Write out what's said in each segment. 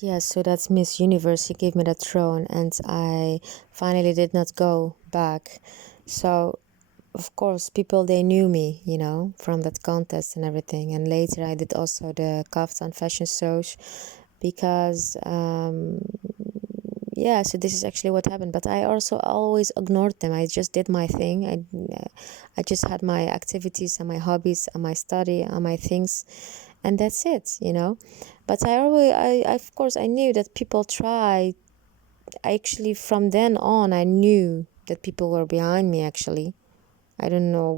Yes, so that's Miss Universe. She gave me that throne, and I finally did not go back. So, of course, people they knew me, from that contest and everything. And later, I did also the kaftan fashion shows because, yeah. So this is actually what happened. But I also always ignored them. I just did my thing. I just had my activities and my hobbies and my study and my things, and that's it. But of course, I knew that people try. Actually, from then on, I knew that people were behind me. Actually, I don't know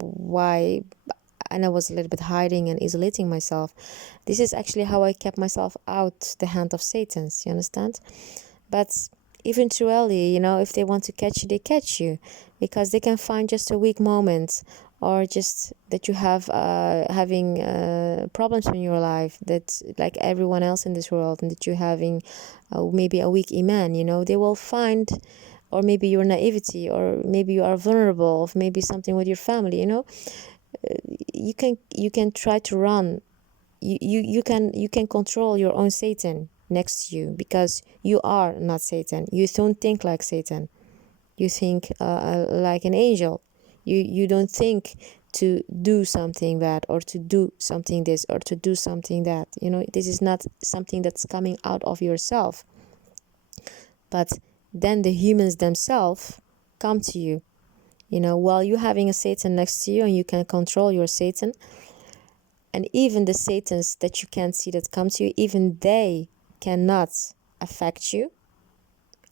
why, and I was a little bit hiding and isolating myself. This is actually how I kept myself out the hand of Satan's. You understand? But eventually, if they want to catch you, they catch you, because they can find just a weak moment, or just that you have having problems in your life, that like everyone else in this world, and that you're having maybe a weak iman. They will find, or maybe your naivety, or maybe you are vulnerable of maybe something with your family. You can try to run. You can control your own Satan next to you, because you are not Satan. You don't think like Satan. You think like an angel. You don't think to do something bad, or to do something this, or to do something that. This is not something that's coming out of yourself. But then the humans themselves come to you. While you're having a Satan next to you, and you can control your Satan. And even the Satans that you can't see that come to you, even they cannot affect you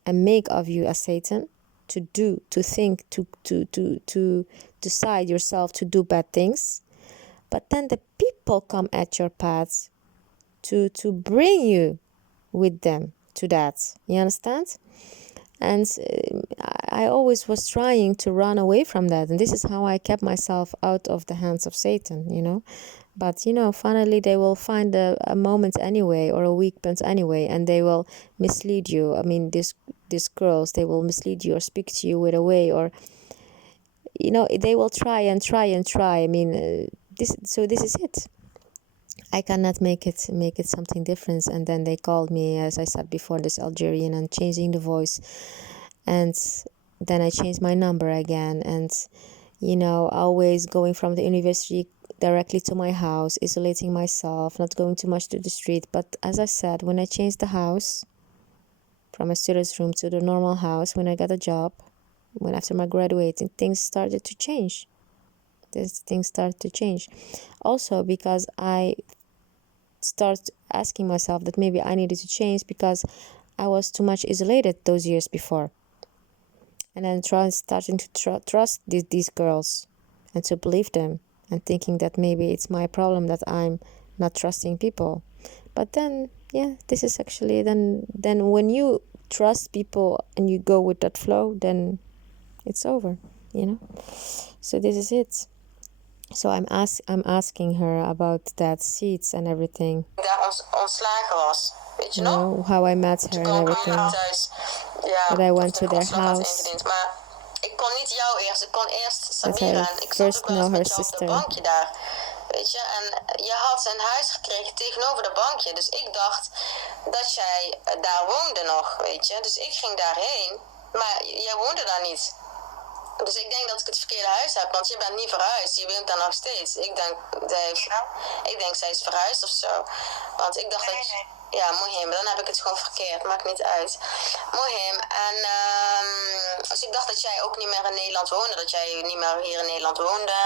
and make of you a Satan to do, to think, to decide yourself to do bad things. But then the people come at your path to bring you with them to that. You understand? And I always was trying to run away from that. And this is how I kept myself out of the hands of Satan. But, finally they will find a moment anyway, or a weak point anyway, and they will mislead you. I mean, these girls, they will mislead you or speak to you with a way, or, they will try and try and try. I mean, this is it. I cannot make it something different. And then they called me, as I said before, this Algerian, and changing the voice. And then I changed my number again, and always going from the university directly to my house, isolating myself, not going too much to the street. But as I said, when I changed the house from a student's room to the normal house, when I got a job, when after my graduating, things started to change. Also because I start asking myself that maybe I needed to change, because I was too much isolated those years before. And then starting to trust these girls, and to believe them, and thinking that maybe it's my problem that I'm not trusting people. But then, yeah, this is actually then when you trust people and you go with that flow, then it's over. So this is it. So I'm asking her about that seats and everything. Daar ontslagen was. Weet je nog? How I met her and everything. Thuis, ja, that I went to their house. Maar ik kon niet jou eerst. Ik kon eerst Sabira. En ik zat ook wel eens met jou op dat bankje daar. Weet je, en je had een huis gekregen tegenover de bankje. Dus ik dacht dat jij daar woonde nog, weet je. Dus ik ging daarheen. Maar jij woonde daar niet. Dus ik denk dat ik het verkeerde huis heb, want je bent niet verhuisd. Je woont daar nog steeds. Ik denk zij is verhuisd of zo. Want ik dacht dat... Ja, Mohim, dan heb ik het gewoon verkeerd. Maakt niet uit. Mohim, en dus ik dacht dat jij ook niet meer in Nederland woonde. Dat jij niet meer hier in Nederland woonde.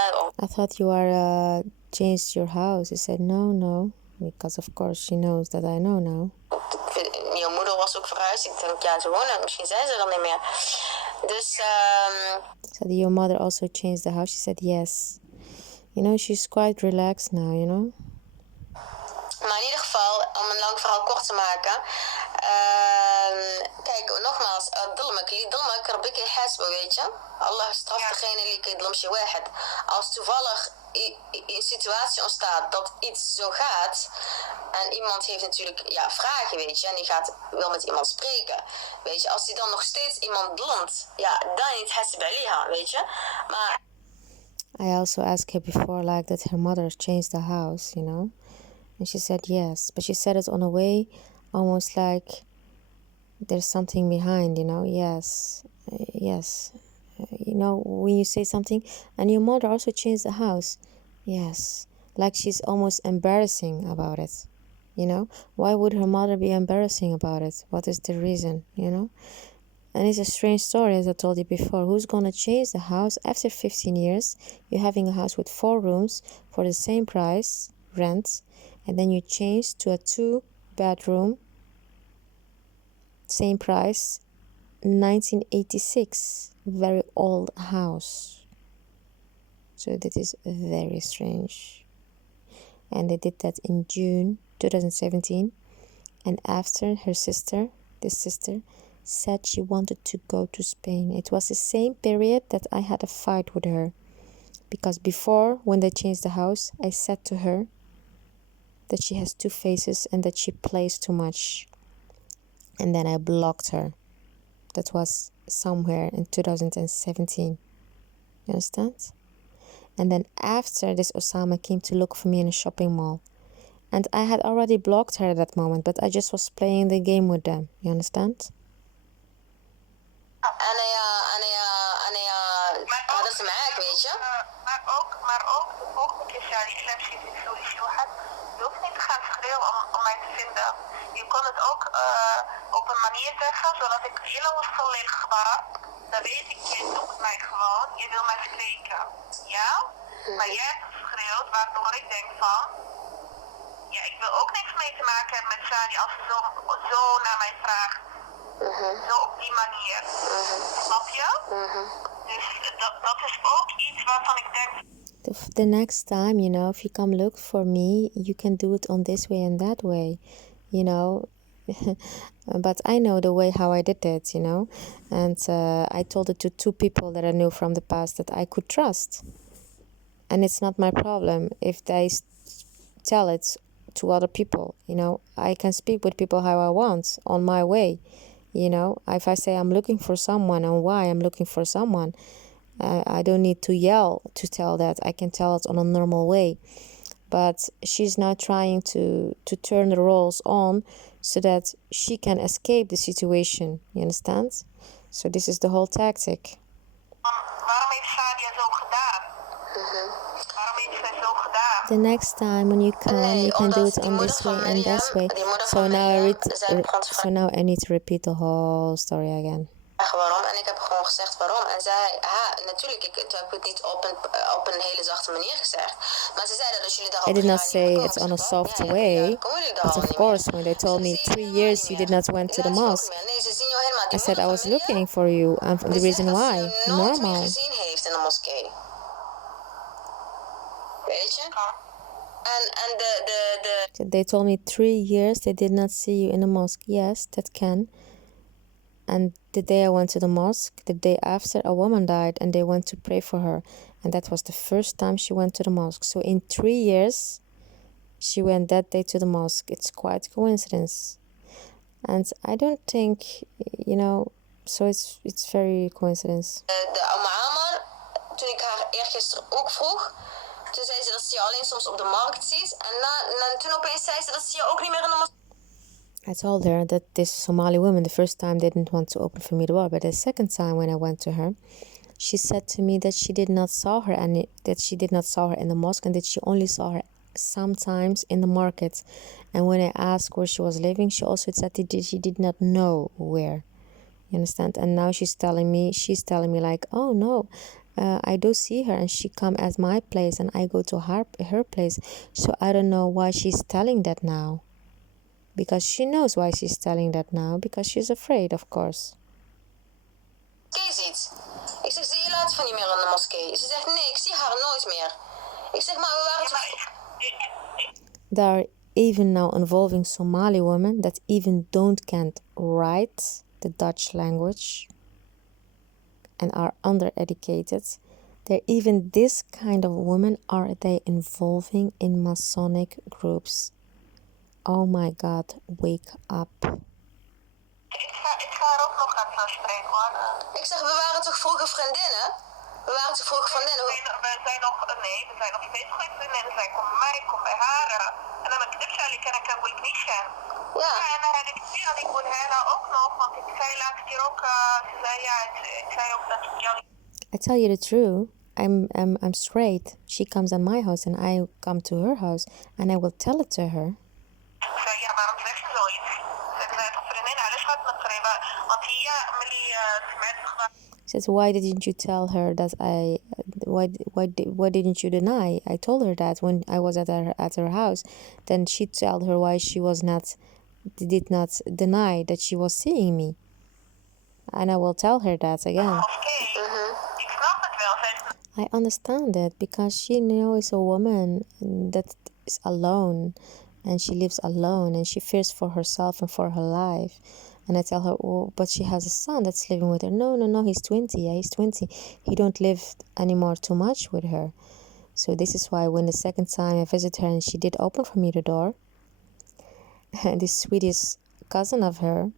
I thought you are changed your house. He said no. Because of course she knows that I know now. Je moeder was ook verhuisd. Ik denk, ja, ze wonen. Misschien zijn ze er niet meer. Dus, said your mother also changed the house? She said yes. She's quite relaxed now. Maar in ieder geval, om een lang verhaal kort te maken. Kijk, nogmaals, ظلمك ربك يحاسبه, weet je. Allah straft degene die يظلم شي واحد. Als toevallig een situatie ontstaat dat iets zo gaat, en iemand heeft natuurlijk vragen, weet je, en die wil met iemand spreken, weet je, als die dan nog steeds iemand ظلmt, dan niet حاسب عليها, weet je. Maar I also asked her before, like, that her mother changed the house, And she said yes, but she said it on a way almost like there's something behind, you know. Yes, yes. You know, when you say something, and your mother also changed the house. Yes, like she's almost embarrassing about it. You know, why would her mother be embarrassing about it? What is the reason, you know? And it's a strange story, as I told you before. Who's gonna change the house after 15 years? You're having a house with 4 rooms for the same price, rent, and then you change to a 2-bedroom, same price, 1986, very old house. So that is very strange. And they did that in June 2017. And after her sister, this sister, said she wanted to go to Spain. It was the same period that I had a fight with her. Because before, when they changed the house, I said to her that she has 2 faces and that she plays too much. And then I blocked her. That was somewhere in 2017. You understand? And then after this, Osama came to look for me in a shopping mall. And I had already blocked her at that moment, but I just was playing the game with them. You understand? هذا سمعك weet je. Maar ook de volgende keer zei die klepsjes in sowieso had. Je hoeft niet te gaan schreeuwen om mij te vinden. Je kon het ook op een manier zeggen, zodat ik helemaal volledig gebaar. Dan weet ik, je zoekt mij gewoon, je wil mij spreken. Ja? Maar jij hebt geschreeuwd, waardoor ik denk van... Ja, ik wil ook niks mee te maken hebben met Sadi als ze zo naar mij vraagt. Zo op die manier. Snap je? Dus dat is ook iets waarvan ik denk... The next time, you know, if you come look for me, you can do it on this way and that way, you know. But I know the way how I did it, you know. And I told it to 2 people that I knew from the past that I could trust. And it's not my problem if they tell it to other people, you know. I can speak with people how I want, on my way, you know. If I say I'm looking for someone and why I'm looking for someone, I don't need to yell to tell that. I can tell it on a normal way. But she's now trying to turn the roles on so that she can escape the situation. You understand? So this is the whole tactic. Waarom heeft Sadia zo gedaan? Waarom heeft zij zo gedaan? The next time when you come, you can do it on this way and that way. So now I need to repeat the whole story again. Waarom? En ik heb gewoon gezegd waarom. En zij, natuurlijk, ik heb het niet op een hele zachte manier gezegd. Maar ze zeiden dat jullie daarop... I did not say it on a soft way, but of course, when they told me 3 years you did not went to the mosque, I said I was looking for you, and the reason why, normal. gezien heeft in de moskee. Weet je? En They told me 3 years they did not see you in the mosque. Yes, that can. And the day I went to the mosque, the day after, a woman died and they went to pray for her. And that was the first time she went to the mosque. So in 3 years, she went that day to the mosque. It's quite a coincidence. And I don't think, you know, so it's very coincidence. De Amar, toen ik haar eergisteren ook vroeg, toen zei ze dat ze je alleen soms op de markt ziet. En toen opeens zei ze dat ze je ook niet meer in de mosque... I told her that this Somali woman, the first time didn't want to open for me the door, but the second time when I went to her, she said to me that she did not saw her and that she did not saw her in the mosque and that she only saw her sometimes in the market. And when I asked where she was living, she also said that she did not know where. You understand? And now she's telling me like, oh no, I do see her and she come at my place and I go to her place. So I don't know why she's telling that now. Because she knows why she's telling that now. Because she's afraid, of course. Ziet. Ik zeg, zie je later van niet meer in de moskee? Ze zegt, nee, ik zie haar nooit meer. Ik zeg, maar we waren toch... There are even now involving Somali women that even can't write the Dutch language and are undereducated. There even this kind of women are they involving in Masonic groups. Oh my God, wake up. Ik ga er ook nog aan spreken hoor. Ik zeg, we waren toch vroeger vriendinnen? We zijn nog steeds goede vriendinnen. Zij komt bij mij, ik kom bij haar. En dan met knipsjali kan ik een niet zijn. Ja. En zegt hier ook, ze zei ja, ik zei ook dat ik jou... I tell you the truth. I'm straight. She comes at my house and I come to her house and I will tell it to her. Ik zei, ja, waarom zeg je zoiets? Ik zei, toch vriendin, hij is wat met vrienden. Want hier, She says, why didn't you tell her that why didn't you deny? I told her that when I was at her house. Then she told her why she did not deny that she was seeing me. And I will tell her that again. Ik snap het wel. I understand it because she is a woman that is alone and she lives alone and she fears for herself and for her life. And I tell her, oh, but she has a son that's living with her. No, he's 20. Yeah, he's 20. He don't live anymore too much with her. So this is why when the second time I visited her and she did open for me the door, and this sweetest cousin of her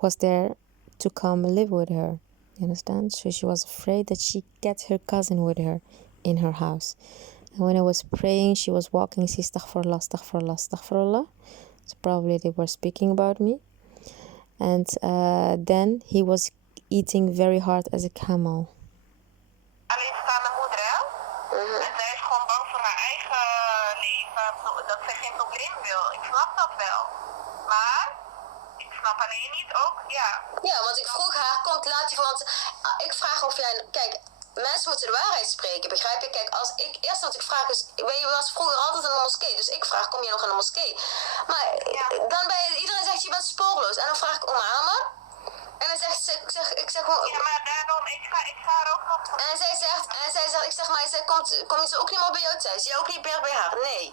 was there to come live with her. You understand? So she was afraid that she get her cousin with her in her house. And when I was praying, she was walking, she astaghfirullah, astaghfirullah, astaghfirullah. So probably they were speaking about me. And then he was eating very hard as a camel. Alleenstaande moeder, hè? En zij is gewoon bang voor haar eigen leven, dat ze geen probleem wil. Ik snap dat wel. Maar ik snap alleen niet ook, ja. Ja, want ik vroeg haar, komt latifa, want ik vraag of jij... Kijk, mensen moeten de waarheid spreken, begrijp je? Kijk, als ik... Eerst wat ik vraag is... Je was vroeger altijd in de moskee, dus ik vraag, kom je nog in de moskee? Maar dan iedereen zegt, je bent spoorloos. En dan vraag ik Amma. En dan zegt ze, ik zeg gewoon... Ja, maar daarom, ik ga er ook nog... En zij zegt, ik zeg maar, komt ze ook niet meer bij jou thuis? Jij ook niet meer bij haar? Nee.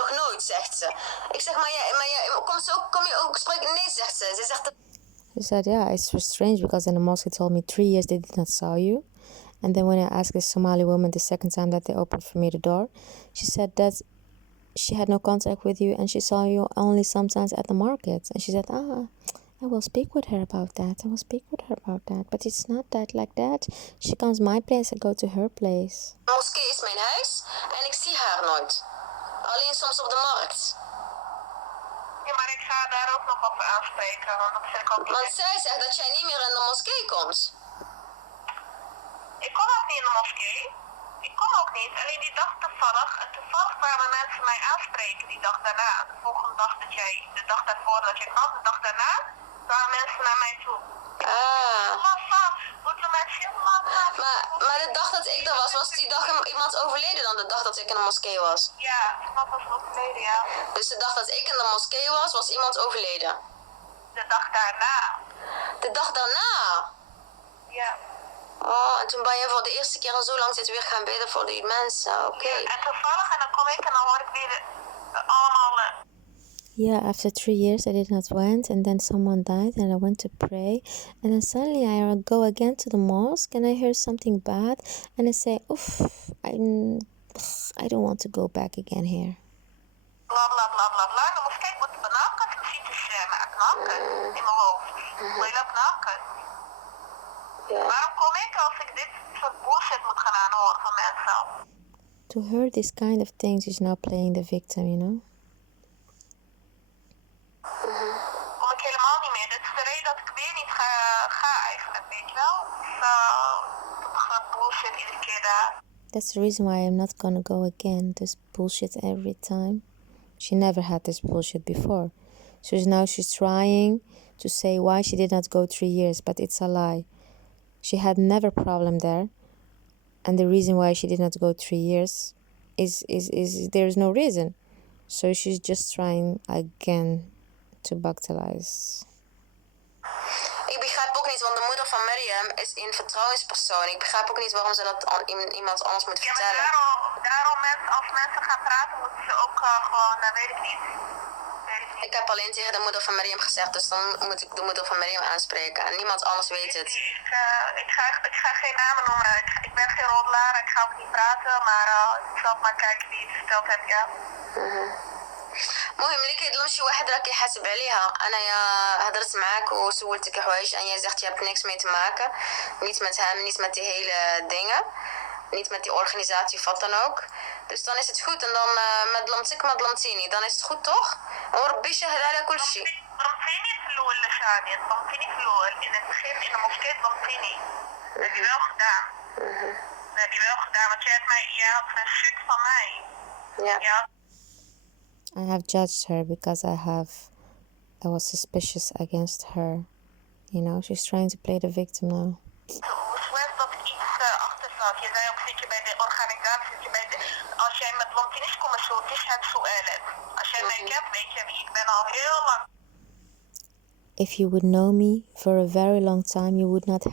Nog nooit, zegt ze. Ik zeg, maar kom je ook spreken? Nee, zegt ze. Ze zegt... She said, yeah, it's so strange because in the mosque told me 3 years they did not saw you. And then when I asked this Somali woman the second time that they opened for me the door, she said that she had no contact with you and she saw you only sometimes at the market. And she said, I will speak with her about that. But it's not that like that. She comes my place, I go to her place. Moskee is mijn huis en ik zie haar nooit. Alleen soms op de markt. Ja, maar ik ga daar ook nog op aanspreken. Want zij zegt dat jij niet meer in de moskee komt. Ik kom ook niet in de moskee. Ik kom ook niet. Alleen die dag toevallig. En toevallig kwamen mensen mij aanspreken die dag daarna. De volgende dag de dag daarvoor dat je kwam, de dag daarna, kwamen mensen naar mij toe. Maar de dag dat ik er was die dag iemand overleden dan de dag dat ik in de moskee was? Ja, iemand was overleden, ja. Dus de dag dat ik in de moskee was iemand overleden? De dag daarna. De dag daarna? Ja. Oh, en toen ben je voor de eerste keer en zo lang zit weer gaan bidden voor die mensen, oké. Ja, en toevallig, en dan kom ik en dan hoor ik weer allemaal... Yeah, after 3 years I did not went and then someone died and I went to pray and then suddenly I go again to the mosque and I hear something bad and I say, oof, I don't want to go back again here. Bla bla bla bla bla. Dan moest ik moeten benaken, dan ziet het knakken in mijn hoofd. Wil je dat knakken? Waarom kom ik als ik dit soort bullshit moet gaan aanhoren van mensen? To her, this kind of things is now playing the victim, you know? Kom ik helemaal niet meer. Dit is de reden dat ik weer niet ga eigenlijk, weet je wel? Bullshit iedere keer daar. That's the reason why I'm not gonna go again. This bullshit every time. She never had this bullshit before. So now she's trying to say why she did not go 3 years, but it's a lie. She had never problem there. And the reason why she did not go 3 years is there's no reason. So she's just trying again to bagtalize. Ik begrijp ook niet, want de moeder van Miriam is een vertrouwenspersoon. Ik begrijp ook niet waarom ze dat aan iemand anders moet vertellen. Ja, maar daarom als mensen gaan praten, moeten ze ook gewoon, weet ik niet. Ik heb alleen tegen de moeder van Miriam gezegd, dus dan moet ik de moeder van Miriam aanspreken. En niemand anders weet het. Ik ga geen namen noemen. Ik ben geen roddelaar, ik ga ook niet praten, maar ik zal maar kijken wie het verteld heeft, ja. المهم ليك لمشي واحد راكي حاسب عليها انايا هضرت معاك وسولتك حوايج en jij zegt je hebt niks mee te maken, niet met hem, niet met die hele dingen, niet met die organisatie of wat dan ook, dus dan is het goed en dan met lamtik met lamtini, dan is het goed toch? وربي شهد على كل شيء ربي في الاول heb je wel gedaan. Dat heb je wel gedaan, want jij had een stuk van mij. Ja. I have judged her because I was suspicious against her. You know, she's trying to play the victim now. Hoe slecht dat iets achter zat. Je zei ook, zit je bij de organisatie, zit je bij de... Als jij met Lampinis komt, zo, het is het su'alet. Als jij mij kent, weet je wie ik ben al heel lang. If you would know me for a very long time, you would not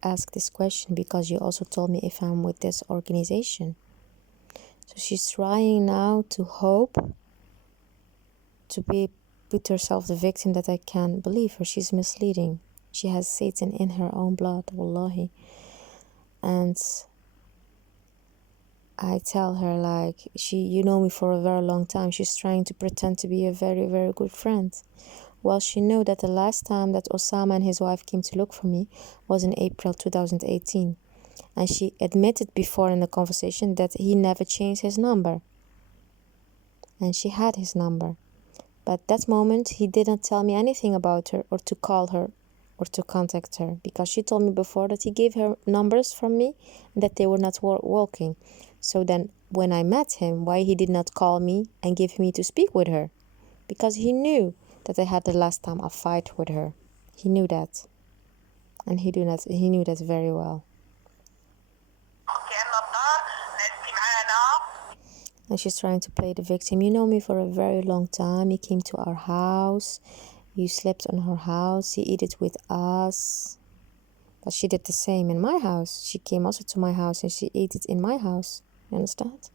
ask this question, because you also told me if I'm with this organization. So she's trying now to hope to put herself the victim that I can't believe her. She's misleading. She has Satan in her own blood, wallahi. And I tell her, like, you know me for a very long time. She's trying to pretend to be a very, very good friend. Well, she knew that the last time that Osama and his wife came to look for me was in April 2018. And she admitted before in the conversation that he never changed his number. And she had his number. But that moment, he didn't tell me anything about her, or to call her, or to contact her, because she told me before that he gave her numbers from me and that they were not working. So then when I met him, why he did not call me and give me to speak with her? Because he knew that I had the last time a fight with her. He knew that. And he knew that very well. And she's trying to play the victim. You know me for a very long time. You came to our house. You slept on her house. You ate it with us. But she did the same in my house. She came also to my house and she ate it in my house. You understand?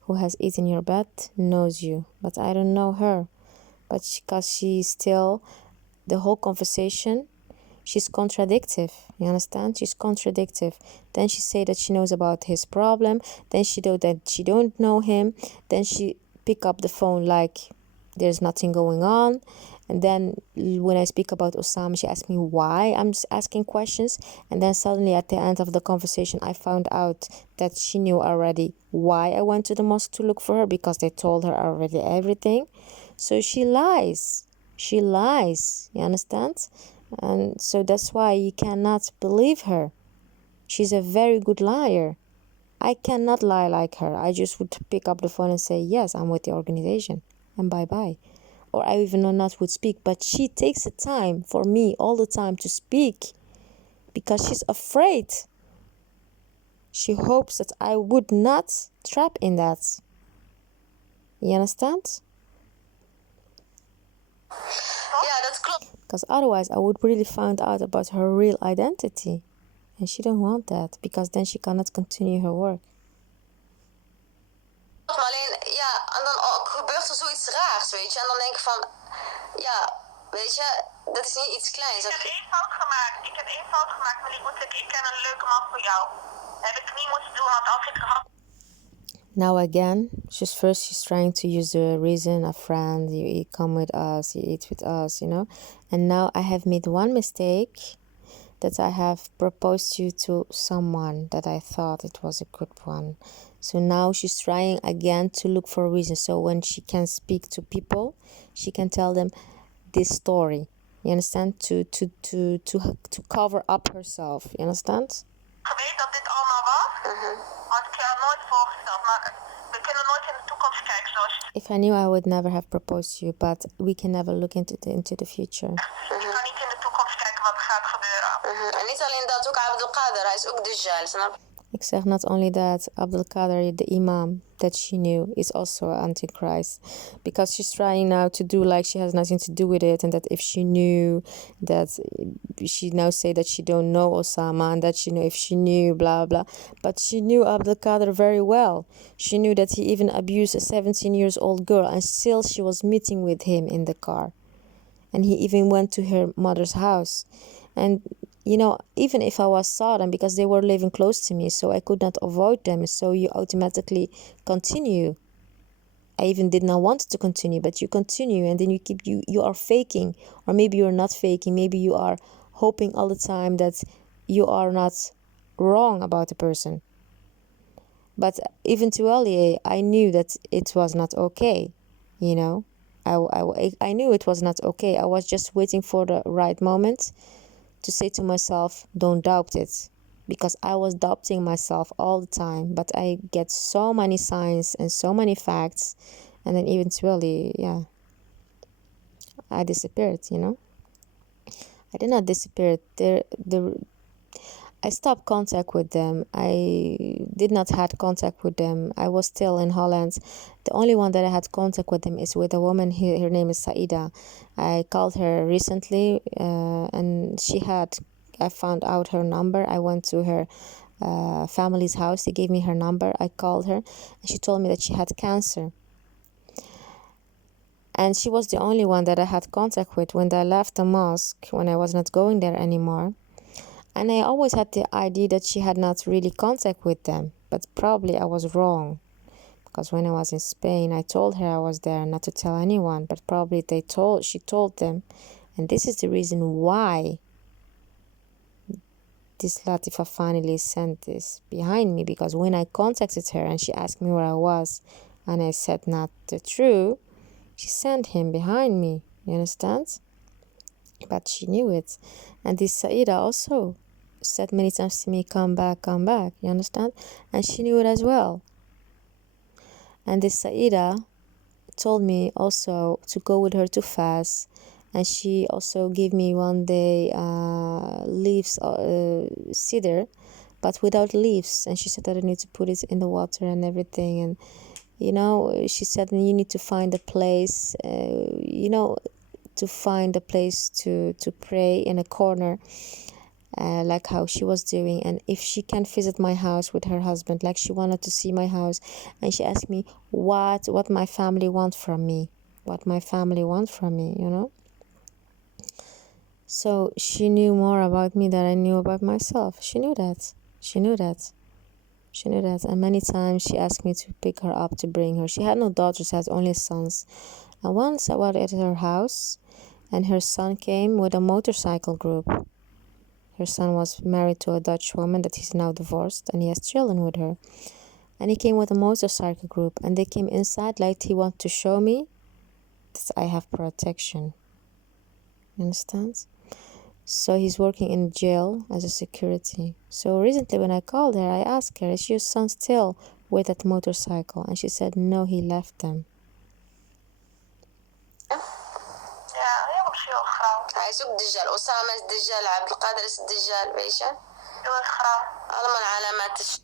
Who has eaten your bed knows you. But I don't know her. But because she's still, the whole conversation, she's contradictive. You understand? She's contradictive. Then she say that she knows about his problem. Then she know that she don't know him. Then she pick up the phone like there's nothing going on. And then when I speak about Osama, she asks me why I'm just asking questions. And then suddenly at the end of the conversation, I found out that she knew already why I went to the mosque to look for her, because they told her already everything. So she lies. She lies. You understand? And so that's why you cannot believe her. She's a very good liar. I cannot lie like her. I just would pick up the phone and say, yes, I'm with the organization. And bye-bye. Or I even not would speak. But she takes the time for me all the time to speak. Because she's afraid. She hopes that I would not trap in that. You understand? Ja, dat klopt. Because otherwise I would really find out about her real identity. And she don't want that. Because then she cannot continue her work. Maar alleen, ja, en dan gebeurt er zoiets raars, weet je. En dan denk ik van, ja, weet je, dat is niet iets kleins. Ik heb één fout gemaakt, meneer. Ik ken een leuke man voor jou. Dat heb ik niet moeten doen, want als ik gehad... Now again, she's trying to use the reason, a friend, you come with us, you eat with us, you know. And now I have made one mistake, that I have proposed you to someone that I thought it was a good one. So now she's trying again to look for a reason. So when she can speak to people, she can tell them this story. You understand? To cover up herself. You understand? Weet dat dit allemaal was, had ik je nooit voorgesteld. Maar we kunnen nooit in de toekomst kijken zoals je... If I knew, I would never have proposed to you, but we can never look into the future. Je kan niet in de toekomst kijken wat er gaat gebeuren. En niet alleen dat, ook Abdelkader, hij is ook Dajjal, snap je? Ik zeg not only that, Abdelkader, the imam that she knew, is also Antichrist. Because she's trying now to do like she has nothing to do with it, and that if she knew, that she now say that she don't know Osama, and that she know if she knew, blah, blah. But she knew Abdelkader very well. She knew that he even abused a 17-year-old girl, and still she was meeting with him in the car. And he even went to her mother's house. And you know, even if I was Sodom, because they were living close to me, so I could not avoid them, so you automatically continue. I even did not want to continue, but you continue, and then you are faking, or maybe you're not faking, maybe you are hoping all the time that you are not wrong about the person. But eventually, I knew that it was not okay, you know. I knew it was not okay. I was just waiting for the right moment to say to myself, don't doubt it. Because I was doubting myself all the time. But I get so many signs and so many facts. And then eventually, yeah, I disappeared, you know. I did not disappear. I stopped contact with them. I did not had contact with them. I was still in Holland. The only one that I had contact with them is with a woman. Her name is Saida. I called her recently, and I found out her number. I went to her family's house. They gave me her number. I called her, and she told me that she had cancer. And she was the only one that I had contact with when I left the mosque, when I was not going there anymore. And I always had the idea that she had not really contact with them, but probably I was wrong. Because when I was in Spain, I told her I was there not to tell anyone, but probably she told them. And this is the reason why this Latifa finally sent this behind me, because when I contacted her and she asked me where I was, and I said not the truth, she sent him behind me, you understand? But she knew it. And this Saida also said many times to me, come back, you understand? And she knew it as well. And this Saida told me also to go with her to fast, and she also gave me one day leaves, cedar, but without leaves, and she said that I need to put it in the water and everything. And you know, she said you need to find a place, to find a place to pray in a corner, like how she was doing. And if she can visit my house with her husband, like she wanted to see my house, and she asked me what my family want from me, you know. So she knew more about me than I knew about myself. She knew that. And many times she asked me to pick her up, to bring her. She had no daughters, she had only sons. And once I was at her house, and her son came with a motorcycle group. Her son was married to a Dutch woman that he's now divorced, and he has children with her. And he came with a motorcycle group, and they came inside like he wanted to show me that I have protection. You understand? So he's working in jail as a security. So recently when I called her, I asked her, is your son still with that motorcycle? And she said, no, he left them. Hij is ook Dajjal. Osama is Dajjal. Abdelkader is Dajjal, weet je? Allemaal alamat.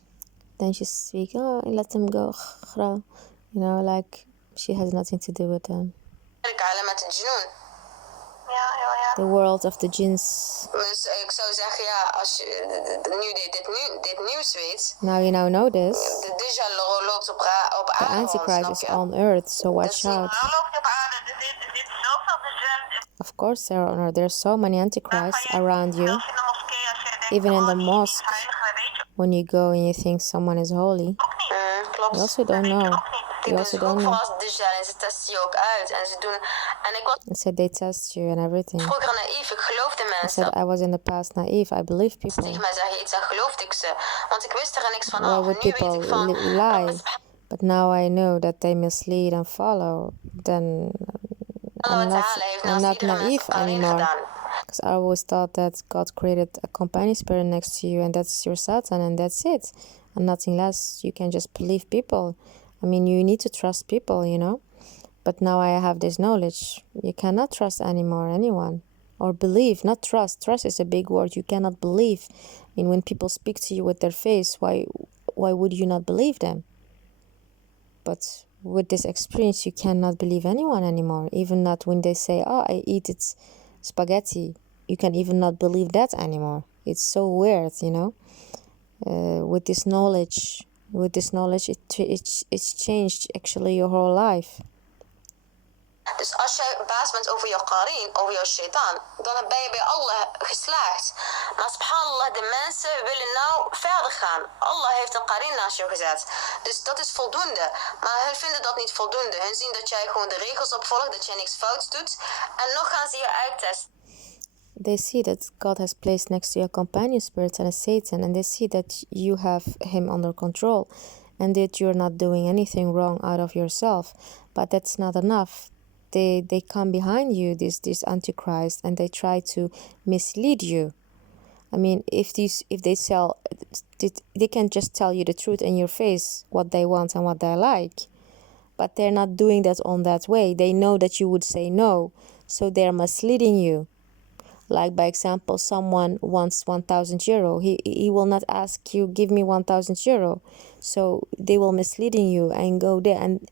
Then she speaks, oh, let them go. You know, like she has nothing to do with them. Alamat al-Jnoon. The world of the jinns. Dus ik zou zeggen, ja, als je nu dit nieuws weet. Now you now know this. De Dajjal loopt op The aarde. Antichrist is on earth, so watch out. Of course, there are. There's so many antichrists around you. Even in the mosque, when you go and you think someone is holy, Klopt. you also don't know. You also don't know. En ze testen je ook uit. En ze doen. En ik was. I said they test you and everything. Vroeger naïef. Ik geloofde mensen. I said I was in the past naive. I believe people. Tegen mij zeg je iets, dan geloofde ik ze. Want ik wist er niks van Why af. would Nu people weet ik van. lie? But now I know that they mislead and follow. Then I'm not naive anymore. Because I always thought that God created a companion spirit next to you, and that's your Satan, and that's it, and nothing less. You can just believe people. I mean, you need to trust people, you know. But now I have this knowledge. You cannot trust anyone, or believe, not trust. Trust is a big word. You cannot believe. I mean, when people speak to you with their face, why would you not believe them? But with this experience, you cannot believe anyone anymore. Even not when they say, oh, I eat it spaghetti. You can even not believe that anymore. It's so weird, you know. With this knowledge, it's changed actually your whole life. Dus als jij baas bent over jouw qarin, over jouw shaitaan, dan ben je bij Allah geslaagd. Maar subhanallah, de mensen willen nou verder gaan. Allah heeft een qarin naast jou gezet. Dus dat is voldoende. Maar hun vinden dat niet voldoende. Hun zien dat jij gewoon de regels opvolgt, dat jij niks fouts doet. En nog gaan ze je uittesten. They see that God has placed next to your companion spirits and a Satan, and they see that you have him under control. and that you're not doing anything wrong out of yourself. But that's not enough. They come behind you, this Antichrist, and they try to mislead you. I mean, if they can just tell you the truth in your face, what they want and what they like. But they're not doing that on that way. They know that you would say no, so they're misleading you. Like, by example, someone wants 1,000 euro. He will not ask you, give me 1,000 euro. So they will misleading you and go there. And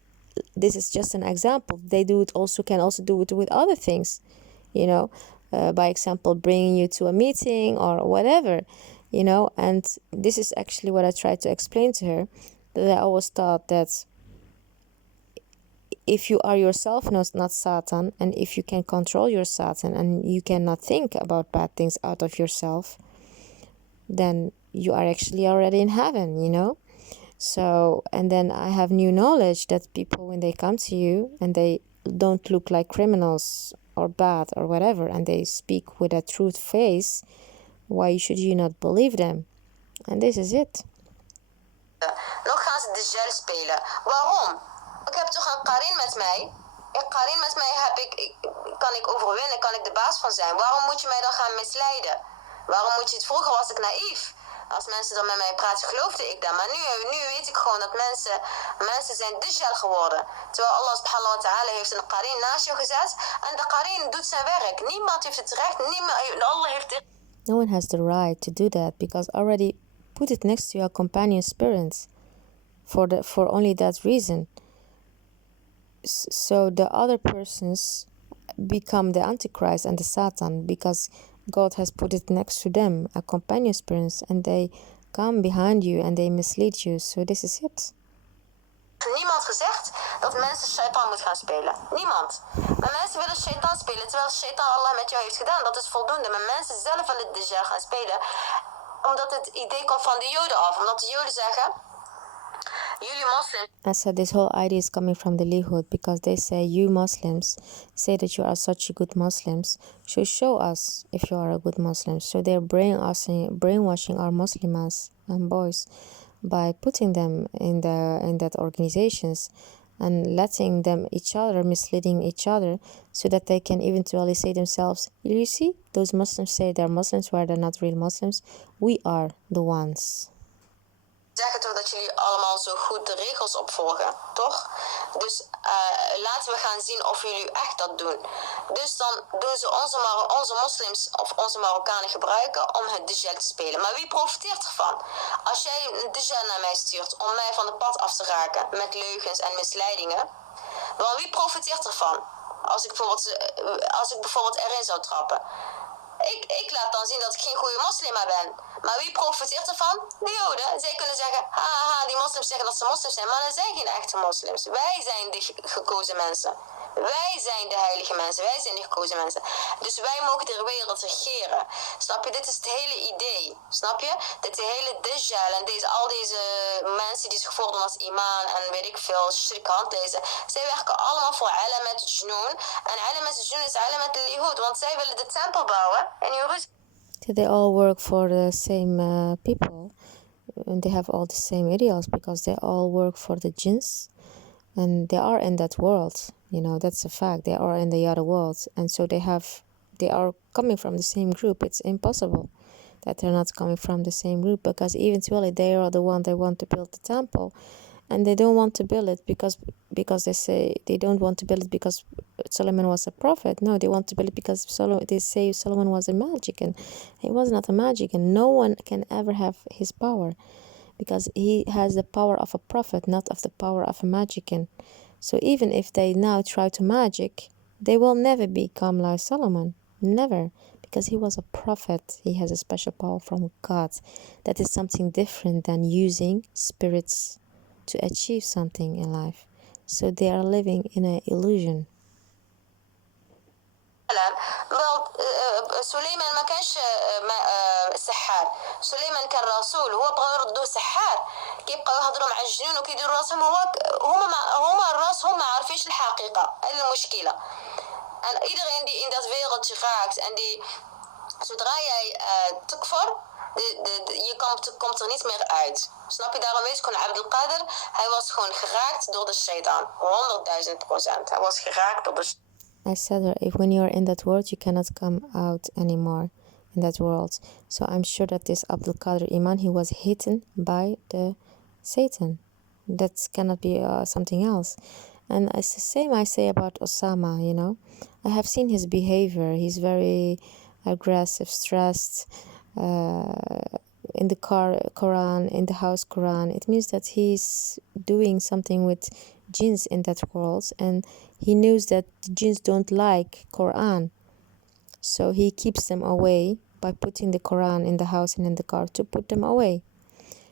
this is just an example. They can also do it with other things, by example, bringing you to a meeting or whatever, And this is actually what I tried to explain to her, that I always thought that if you are yourself not Satan, and if you can control your Satan and you cannot think about bad things out of yourself, then you are actually already in heaven, So, and then I have new knowledge that people, when they come to you and they don't look like criminals or bad or whatever, and they speak with a truth face, why should you not believe them? And this is it. Nog gaan ze Dajjal spelen. Waarom? Ik heb toch een Karin met mij. Karin met mij kan ik overwinnen, kan ik de baas van zijn. Waarom moet je mij dan gaan misleiden? Waarom moet je het... Vroeger was ik naïef. Als mensen dan met mij praten, geloofde ik dat. Maar nu weet ik gewoon dat mensen zijn Dajjal geworden. Terwijl Allah subhanahu wa ta'ala heeft een Karin naast je gezet. En de Karin doet zijn werk. Niemand heeft het recht. Allah heeft het... No one has the right to do that, because already put it next to your companion spirits for only that reason. So the other persons become the Antichrist and the Satan, because God has put it next to them, a companion spirits, and they come behind you and they mislead you. So this is it. Niemand gezegd dat mensen shaitan moeten gaan spelen. Niemand. Maar mensen willen shaitan spelen, terwijl shaitan Allah met jou heeft gedaan. Dat is voldoende. Maar mensen zelf willen Dajjal gaan spelen, omdat het idee komt van de Joden af. Omdat de Joden zeggen, jullie moslims... I said this whole idea is coming from the Likud, because they say, you Muslims say that you are such a good Muslims, so show us if you are a good Muslim. So they're brainwashing our Muslims and boys by putting them in that organizations and letting them misleading each other, so that they can eventually say themselves, you see, those Muslims say they're Muslims where they're not real Muslims. We are the ones. Zeggen toch dat jullie allemaal zo goed de regels opvolgen, toch? Dus laten we gaan zien of jullie echt dat doen. Dus dan doen ze onze moslims of onze Marokkanen gebruiken om het Dajjal te spelen. Maar wie profiteert ervan? Als jij een Dajjal naar mij stuurt om mij van het pad af te raken met leugens en misleidingen, dan wie profiteert ervan? Als ik bijvoorbeeld erin zou trappen. Ik laat dan zien dat ik geen goede moslima ben. Maar wie profiteert ervan? De Joden. Zij kunnen zeggen, haha, die moslims zeggen dat ze moslims zijn. Maar dat zijn geen echte moslims. Wij zijn de gekozen mensen. Wij zijn de heilige mensen. Wij zijn de gekozen mensen. Dus wij mogen de wereld regeren. Snap je? Dit is het hele idee. Snap je? Dit hele Dajjal en al deze mensen die zich voordoen als imam en weet ik veel, shirk handlezen. Zij werken allemaal voor alamat jnoen. En alamat jnoen is alamat lihud. Want zij willen de tempel bouwen in Jeruzalem. They all work for the same people, and they have all the same ideals, because they all work for the jinns, and they are in that world. That's a fact. They are in the other world, and so they are coming from the same group. It's impossible that they're not coming from the same group, because eventually they are the one they want to build the temple, and they don't want to build it because they say they don't want to build it because Solomon was a prophet. No, they want to build it because they say Solomon was a magician. He was not a magician. No one can ever have his power, because he has the power of a prophet, not of the power of a magician. So even if they now try to magic, they will never become like Solomon. Never. Because he was a prophet. He has a special power from God. That is something different than using spirits to achieve something in life. So they are living in an illusion. سليمان ما كانش سحار. سليمان كان رسول. هو بغاو يردوه سحار. كيبقاو يهضروا مع الجنون وكيديروا راسهم هما راسهم ما عارفينش الحقيقة. هذه المشكلة. En iedereen die in dat wereldje raakt en Zodra jij tukfar, je komt er niet meer uit. Snap je? Daarom is gewoon Abdul Qadir, hij was gewoon geraakt door de shaitaan. 100.000%. Hij was geraakt door de I said her, if when you're in that world, you cannot come out anymore in that world. So I'm sure that this Abdul Qadir Iman, he was hidden by the Satan. That cannot be something else. And it's the same I say about Osama, you know. I have seen his behavior. He's very aggressive, stressed. In the car Quran, in the house Quran. It means that he's doing something with jinns in that world, and he knows that the jinns don't like Quran. So he keeps them away by putting the Quran in the house and in the car to put them away.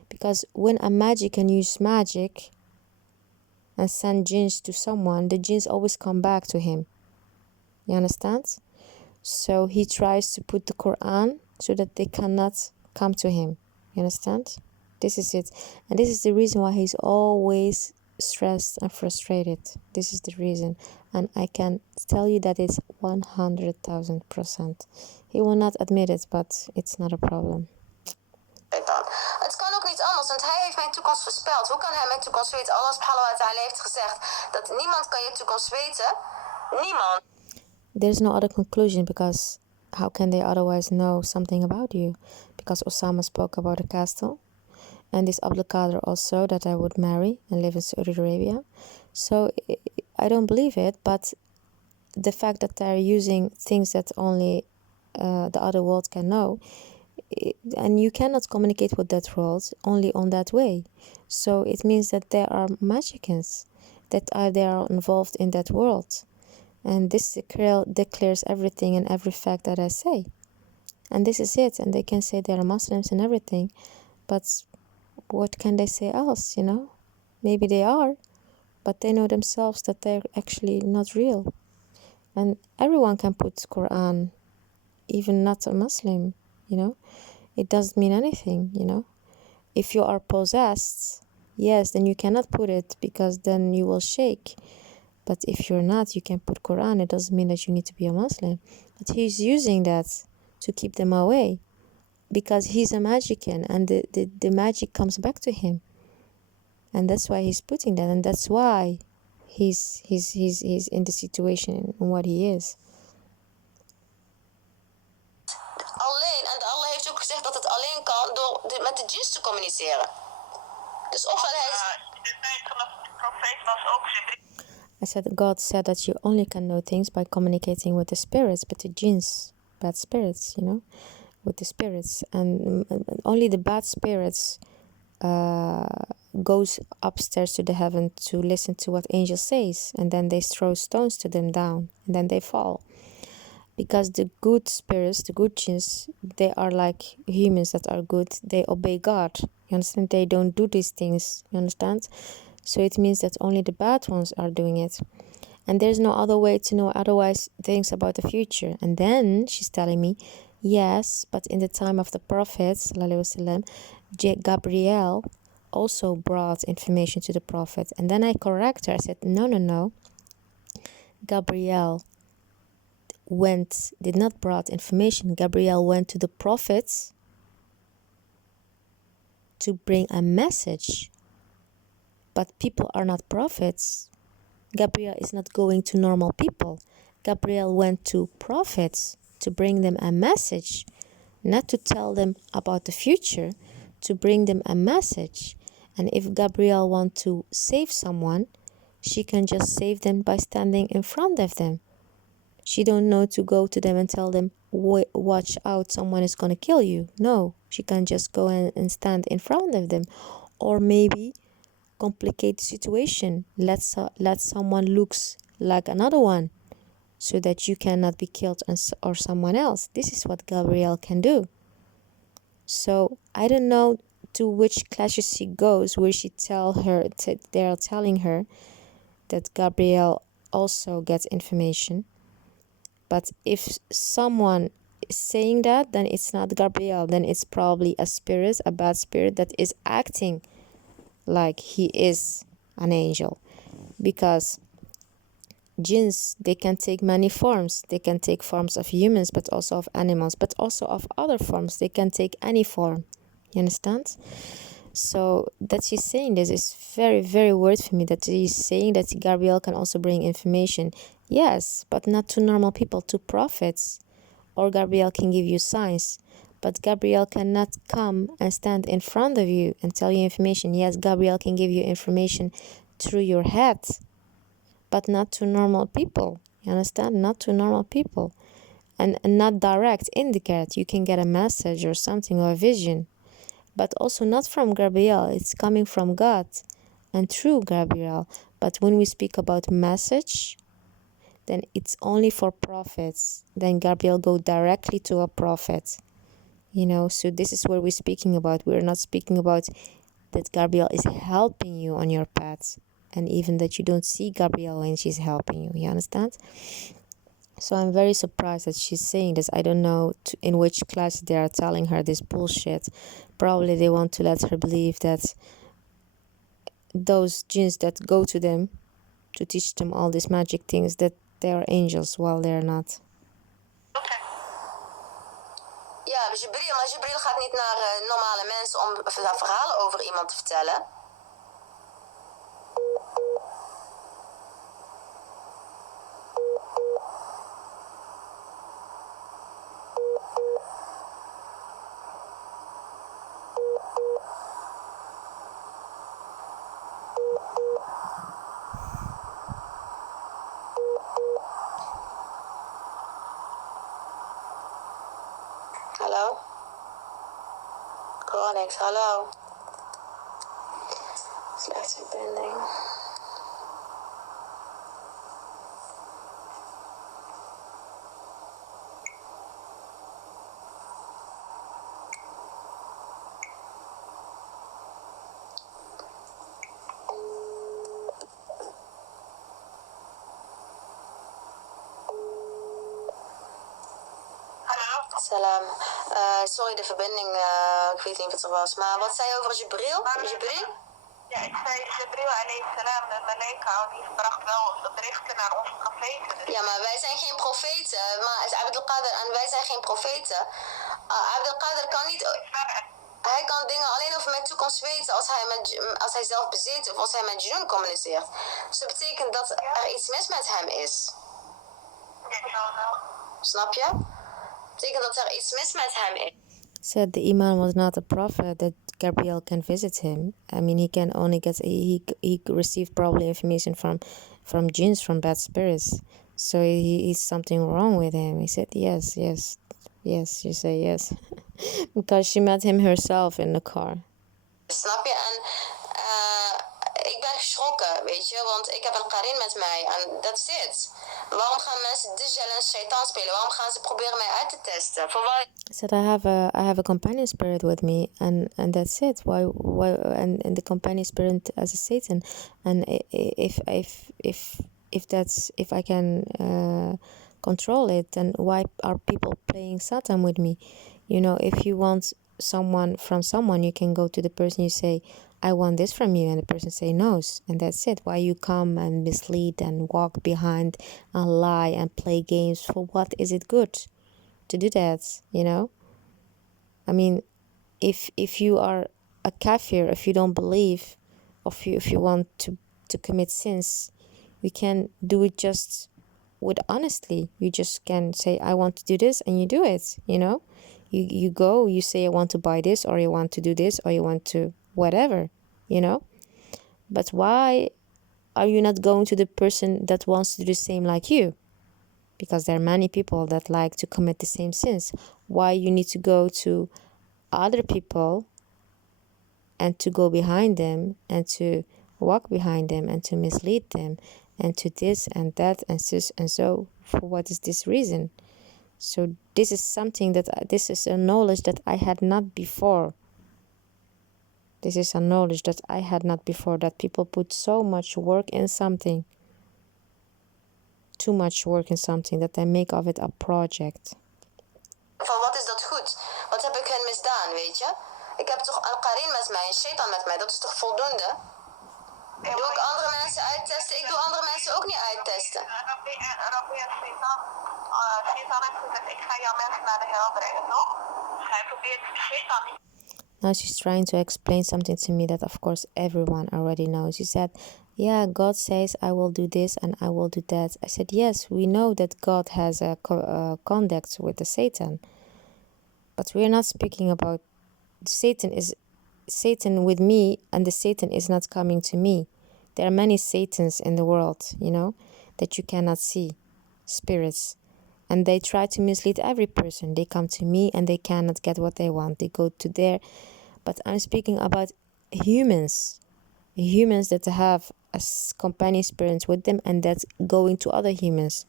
Because when a magic can use magic and send jinns to someone, the jinns always come back to him. You understand? So he tries to put the Quran so that they cannot come to him. You understand? This is it. And this is the reason why he's always stressed and frustrated. This is the reason. And I can tell you that it's 100,000%. He will not admit it, but it's not a problem. Het kan ook niet anders, want hij heeft mijn toekomst voorspeld. Hoe kan hij mijn toekomst weten? Allah subhanahu wa ta'ala heeft gezegd dat niemand kan je toekomst weten. Niemand. There's no other conclusion, because how can they otherwise know something about you? Because Osama spoke about a castle, and this Abdul Qadir also, that I would marry and live in Saudi Arabia. So I don't believe it, but the fact that they're using things that only the other world can know, and you cannot communicate with that world only on that way. So it means that there are magicians that they are involved in that world. And this declares everything and every fact that I say. And this is it. And they can say they are Muslims and everything. But what can they say else, you know? Maybe they are, but they know themselves that they're actually not real. And everyone can put Quran, even not a Muslim, you know? It doesn't mean anything, you know? If you are possessed, yes, then you cannot put it, because then you will shake. But if you're not, you can put Quran. It doesn't mean that you need to be a Muslim. But he's using that to keep them away, because he's a magician, and the magic comes back to him. And that's why he's putting that, and that's why he's in the situation in what he is. Alleen, en Allah heeft ook gezegd dat het alleen kan door met de jinns te communiceren. Dus ofwel hij is... De tijd vanaf de profeet was ook I said, God said that you only can know things by communicating with the spirits, but the jinns, bad spirits, you know, with the spirits. And only the bad spirits goes upstairs to the heaven to listen to what angel says. And then they throw stones to them down, and then they fall. Because the good spirits, the good jinns, they are like humans that are good. They obey God. You understand? They don't do these things. You understand? So it means that only the bad ones are doing it. And there's no other way to know otherwise things about the future. And then she's telling me, yes, but in the time of the Prophet, ﷺ, Gabriel also brought information to the Prophet. And then I correct her. I said, no. Gabriel did not brought information. Gabriel went to the prophets to bring a message. But people are not prophets. Gabriel is not going to normal people. Gabriel went to prophets to bring them a message, not to tell them about the future, to bring them a message. And if Gabriel wants to save someone, she can just save them by standing in front of them. She don't know to go to them and tell them, watch out, someone is going to kill you. No, she can just go and stand in front of them. Or maybe complicate the situation. Let someone looks like another one, so that you cannot be killed or someone else. This is what Gabriel can do. So I don't know to which classes she goes, where they are telling her that Gabriel also gets information. But if someone is saying that, then it's not Gabriel. Then it's probably a bad spirit that is acting like he is an angel. Because jinns, they can take many forms. They can take forms of humans, but also of animals, but also of other forms. They can take any form. You understand? So that she's saying this is very, very weird for me, that she's saying that Gabriel can also bring information. Yes, but not to normal people, to prophets. Or Gabriel can give you signs. But Gabriel cannot come and stand in front of you and tell you information. Yes, Gabriel can give you information through your head, but not to normal people. You understand? Not to normal people. And not direct, indirect. You can get a message or something or a vision, but also not from Gabriel. It's coming from God and through Gabriel. But when we speak about message, then it's only for prophets. Then Gabriel go directly to a prophet. You know, so this is what we're speaking about. We're not speaking about that Gabriel is helping you on your path, and even that you don't see Gabriel when she's helping you. You understand? So I'm very surprised that she's saying this. I don't know in which class they are telling her this bullshit. Probably they want to let her believe that those jinns that go to them to teach them all these magic things, that they are angels while they're not. Ja, Jibril, maar Jibril gaat niet naar normale mensen om verhalen over iemand te vertellen. Hallo? Ik hoor niks, hallo? Slechte verbinding. Salam. Sorry, de verbinding, ik weet niet of het er was. Maar wat zei je over Jibril? Jibril? Ja, ik zei Jibril alayhi salam, de malaika, die bracht wel de berichten naar onze profeten. Dus. Ja, maar wij zijn geen profeten. Maar Abdul Qadir en wij zijn geen profeten. Abdul Qadir kan niet... Hij kan dingen alleen over mijn toekomst weten als hij zelf bezeten of als hij met Jinn communiceert. Dus dat betekent dat er iets mis met hem is. Snap je? Betekent dat er iets mis met hem is. Said the Imam was not a prophet, that Gabriel can visit him. I mean, he can only get, he received probably information from jinns, from bad spirits. So he is something wrong with him. He said, yes, yes, yes. She said yes. Because she met him herself in the car. Snap je? En ik ben geschrokken, weet je, want ik heb een Karin met mij en that's it. Waarom gaan mensen Dajjal en Shaitan spelen? Waarom gaan ze proberen mij uit te testen? Voor wat? I said I have a companion spirit with me, and that's it. Why and the companion spirit as a Satan, and if I can control it, then why are people playing Satan with me? You know, if you want someone from someone, you can go to the person, you say, I want this from you, and the person say no, and that's it. Why you come and mislead and walk behind and lie and play games? For what is it good to do that? You know, I mean, if you are a kafir, if you don't believe, if you want to commit sins, you can do it just with honestly. You just can say, I want to do this, and you do it. You know, you go, you say, I want to buy this, or you want to do this, or you want to whatever, you know. But why are you not going to the person that wants to do the same like you? Because there are many people that like to commit the same sins. Why you need to go to other people and to go behind them and to walk behind them and to mislead them and to this and that and this and so? For what is this reason? So this is something this is a knowledge that I had not before. This is a knowledge that I had not before, that people put so much work in something. Too much work in something, that they make of it a project. Van wat is dat goed? Wat heb ik hen misdaan, weet je? Ik heb toch een Karin met mij, een Shaitan met mij, dat is toch voldoende? Doe ik andere mensen uittesten. Ik doe andere mensen ook niet uittesten. Satan heeft gezegd, ik ga jouw mensen naar de hel brengen, toch? Hij probeert Satan niet. Now she's trying to explain something to me that of course everyone already knows. She said, yeah, God says I will do this and I will do that. I said, yes, we know that God has a conduct with the Satan. But we're not speaking about Satan with me, and the Satan is not coming to me. There are many Satans in the world, that you cannot see, spirits. And they try to mislead every person. They come to me and they cannot get what they want. They go to there. But I'm speaking about humans that have a companion spirit with them and that's going to other humans.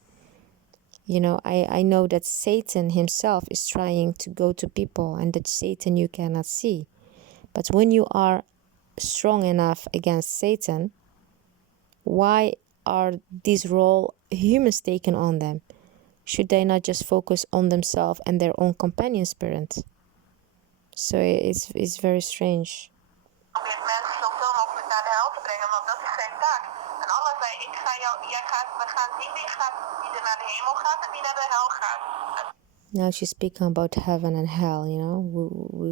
I know that Satan himself is trying to go to people, and that Satan you cannot see. But when you are strong enough against Satan, why are these role humans taken on them? Should they not just focus on themselves and their own companion spirit? So it's very strange. Probeert mensen zoveel mogelijk naar de hel te brengen, want dat is zijn taak. En Allah zei, we gaan zien wie er naar de hemel gaat en wie naar de hel gaat. Now she's speaking about heaven and hell,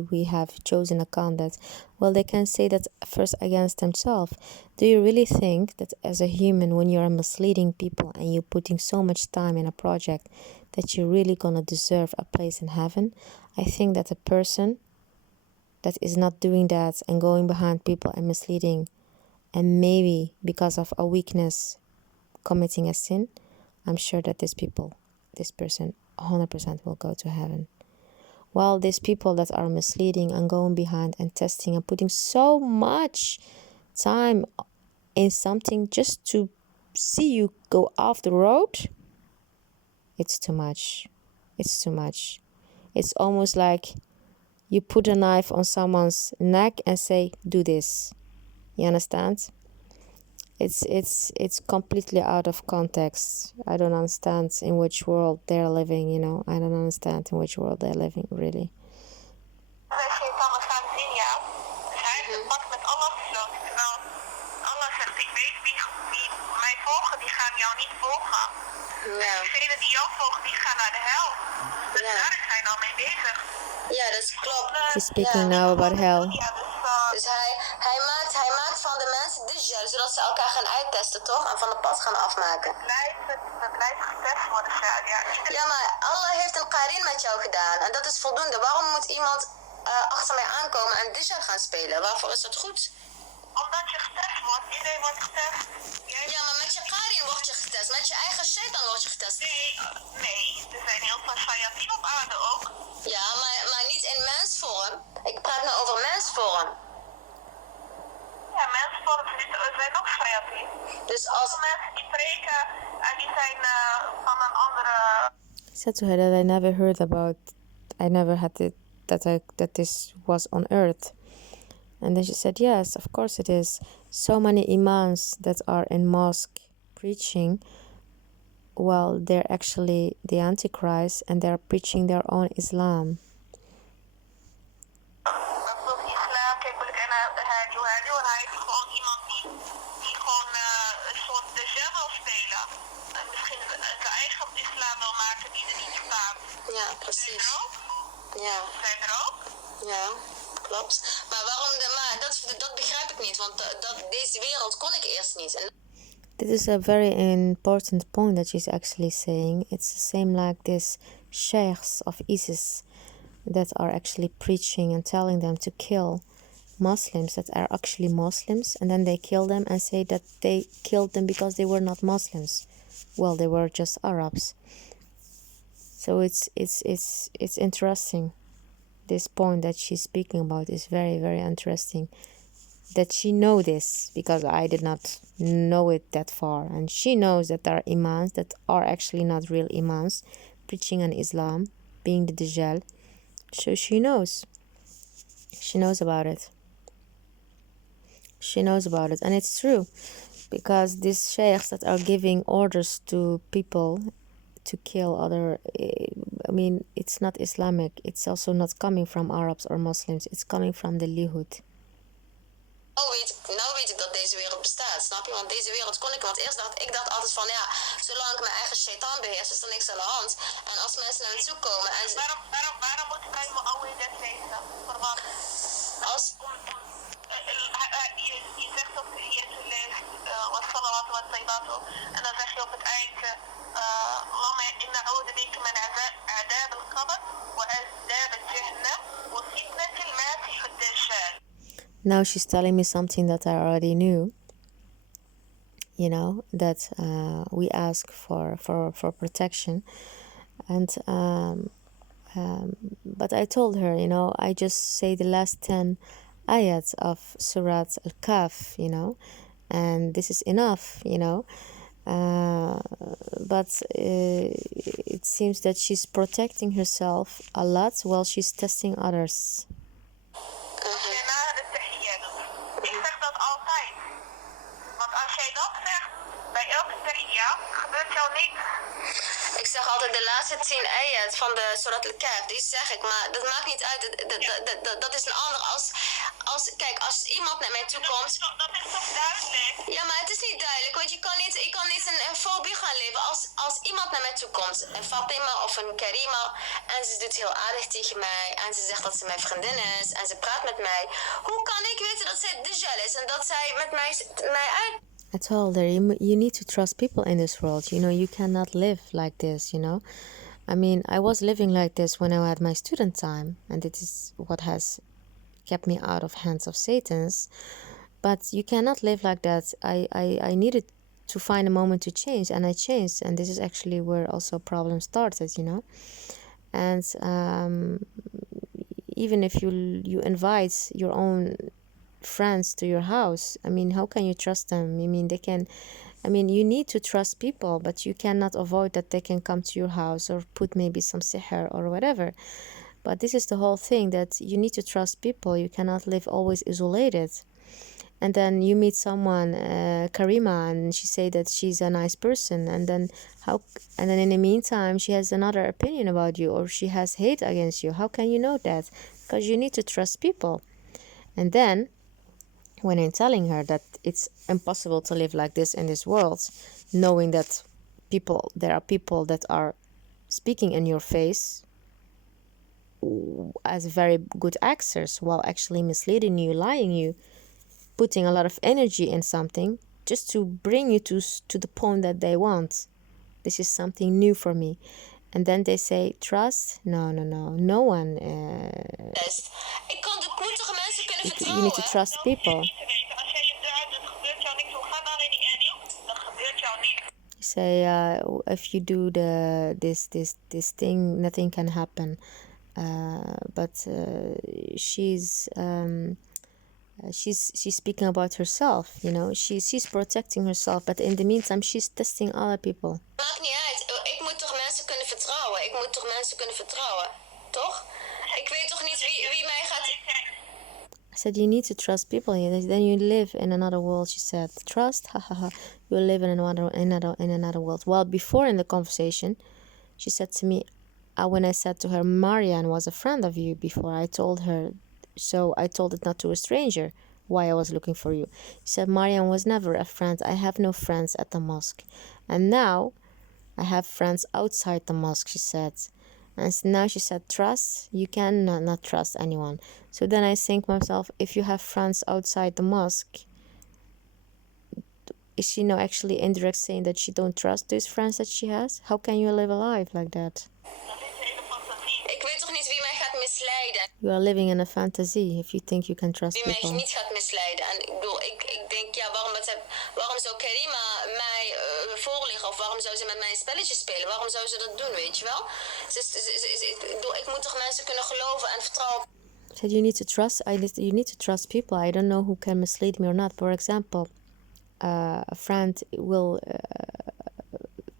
we have chosen a conduct. Well, they can say that first against themselves. Do you really think that as a human, when you are misleading people and you're putting so much time in a project, that you're really gonna deserve a place in heaven? I think that a person that is not doing that and going behind people and misleading, and maybe because of a weakness committing a sin, I'm sure that this person 100% will go to heaven. While these people that are misleading and going behind and testing and putting so much time in something just to see you go off the road, it's too much. It's too much. It's almost like you put a knife on someone's neck and say, do this. You understand? It's completely out of context. I don't understand in which world they're living, I don't understand in which world they're living, really. Satan gaan zien, ja. Dus hij heeft een pact met Allah gesloten. Terwijl Allah zegt, ik weet wie mij volgen, die gaan jou niet volgen. Ja. En degenen die jou volgen, die gaan naar de hel. Dus daar is hij nou mee bezig. Ja, dat klopt. She's speaking now about hell. Ja, dus hij maakt van de mensen Dajjal, zodat ze elkaar gaan uittesten, toch? En van de pad gaan afmaken. Het blijft getest worden, ja. Ja, maar Allah heeft een qarin met jou gedaan. En dat is voldoende. Waarom moet iemand achter mij aankomen en Dajjal gaan spelen? Waarvoor is dat goed? Omdat je getest wordt. Iedereen wordt getest. Ja, maar met je qarin word je getest. Met je eigen shaitan word je getest. Nee. Er zijn heel veel shayatin op aarde ook. Ja, maar niet in mensvorm. Ik praat nou over mensvorm. Ja, mensvorm zijn ook shayatin. Dus als mensen die preken en die zijn van een andere... I said to her that I never heard about, I never had it, that this was on earth. And then she said, yes, of course it is. So many imams that are in mosque preaching, well, they're actually the Antichrist and they're preaching their own Islam. Dat is islam, kijk, hij is gewoon iemand die gewoon een soort Dajjal wil spelen. En misschien zijn eigen islam wil maken die er niet staat. Ja, precies. Zijn er ook? Ja. Zijn er ook? Ja. Klopt. Maar waarom dat begrijp ik niet, want deze wereld kon ik eerst niet. This is a very important point that she's actually saying. It's the same like this sheikhs of ISIS that are actually preaching and telling them to kill Muslims that are actually Muslims, and then they kill them and say that they killed them because they were not Muslims. Well, they were just Arabs. So it's interesting. This point that she's speaking about is very, very interesting. That she know this, because I did not know it that far. And she knows that there are imams that are actually not real imams preaching on Islam, being the Dajjal. So she knows. She knows about it. She knows about it. And it's true. Because these sheikhs that are giving orders to people to kill other, I mean, it's not Islamic. It's also not coming from Arabs or Muslims. It's coming from the Lihud. Nou weet ik dat deze wereld bestaat, snap je? Want deze wereld kon ik, want eerst ik dacht altijd van ja, zolang ik mijn eigen shaitan beheers, is er niks aan de hand. En als mensen naar me toe komen en waarom moet ik aan me oude dat lezen? Voor wat? Als je zegt op de eerste leest, wat salawat wat tayyibatu, en dan zeg je op het eind, اللهم إنا نعوذ بك من عذاب القبر وعذاب جهنم وفتنة المسيح الدجال. Now she's telling me something that I already knew, you know, that we ask for protection. And but I told her, you know, I just say the last 10 ayats of Surat Al-Kahf, you know, and this is enough, you know. But it seems that she's protecting herself a lot while she's testing others. Ik zeg dat altijd. Want als jij dat zegt, bij elke tahiyya gebeurt jou niks. Ik zeg altijd de laatste 10 ayat van de Surat al-Kahf, die zeg ik, maar dat maakt niet uit. Dat is een ander kijk, als iemand naar mij toe komt. Dat is toch duidelijk? Ja, maar het is niet duidelijk, want je kan niet een fobie gaan leven. Als iemand naar mij toe komt, een Fatima of een Karima, en ze doet heel aardig tegen mij, en ze zegt dat ze mijn vriendin is, en ze praat met mij. Hoe kan ik weten dat zij Dajjal is en dat zij met mij uit... I told her, you need to trust people in this world. You know, you cannot live like this, you know. I mean, I was living like this when I had my student time, and it is what has kept me out of hands of Satan's. But you cannot live like that. I needed to find a moment to change, and I changed, and this is actually where also problem started, you know. And even if you invite your own friends to your house, I mean, how can you trust them? I mean, you need to trust people, but you cannot avoid that they can come to your house or put maybe some sihr or whatever. But this is the whole thing, that you need to trust people. You cannot live always isolated. And then you meet someone, Karima, and she say that she's a nice person, and then in the meantime she has another opinion about you, or she has hate against you. How can you know that? Because you need to trust people. And then when I'm telling her that it's impossible to live like this in this world, knowing that there are people that are speaking in your face as very good actors while actually misleading you, lying you, putting a lot of energy in something just to bring you to the point that they want. This is something new for me. And then they say, trust? No one. You need to trust people. You say, if you do this thing, nothing can happen. But she's speaking about herself, you know. She's protecting herself, but in the meantime she's testing other people. Maakt niet uit. Ik moet toch mensen kunnen vertrouwen. Toch? Ik weet toch niet wie mij gaat... I said, you need to trust people, then you live in another world. She said, trust? You live in another world. Well, before in the conversation, she said to me, when I said to her, Marianne was a friend of you before, I told her, so I told it not to a stranger why I was looking for you. She said, Marianne was never a friend. I have no friends at the mosque. And now I have friends outside the mosque, she said. And now she said, trust? You can not trust anyone. So then I think myself, if you have friends outside the mosque, is she now actually indirect saying that she don't trust those friends that she has? How can you live a life like that? Ik weet toch niet wie mij gaat misleiden. You are living in a fantasy if you think you can trust wie people. Wie mij niet gaat misleiden. En ik bedoel, ik denk, ja, waarom zou Karima mij voorliggen? Of waarom zou ze met mij een spelletje spelen? Waarom zou ze dat doen, weet je wel? Ik moet toch mensen kunnen geloven en vertrouwen. Said you need to trust. You need to trust people. I don't know who can mislead me or not. For example, a friend will...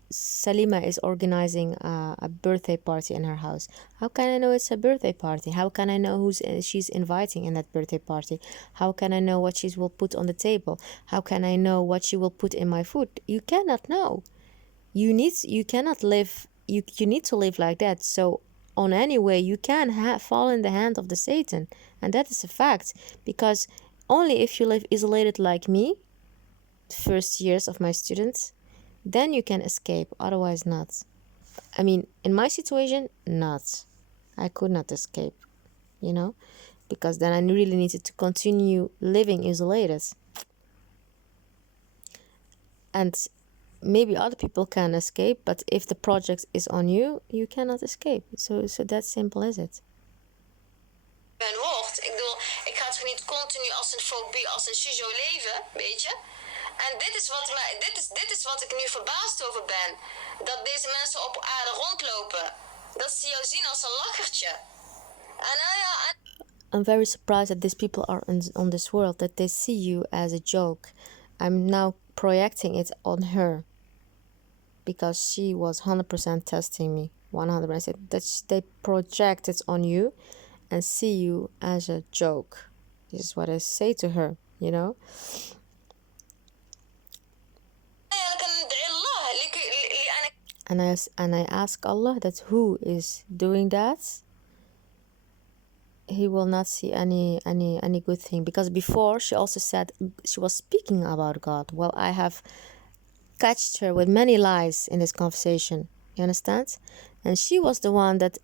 Salima is organizing a birthday party in her house. How can I know it's a birthday party? How can I know who she's inviting in that birthday party? How can I know what she will put on the table? How can I know what she will put in my food? You cannot know. You need to live like that. So on any way you can fall in the hand of the Satan, and that is a fact, because only if you live isolated like me, the first years of my students, then you can escape, otherwise not. I mean, in my situation, not. I could not escape, you know, because then I really needed to continue living isolated. And maybe other people can escape, but if the project is on you, you cannot escape. So that simple is it. Ik bedoel, ik ga toch niet continu als een fobie, als een shizo leven, weet je? En dit is wat ik nu verbaasd over ben. Dat deze mensen op aarde rondlopen. Dat ze jou zien als een lachertje. En I'm very surprised that these people are on this world, that they see you as a joke. I'm now projecting it on her because she was 100% testing me, 100%. That they project it on you and see you as a joke. This is what I say to her, you know. And I ask Allah that who is doing that, he will not see any good thing. Because before she also said she was speaking about God. Well, I have catched her with many lies in this conversation. You understand? And she was the one that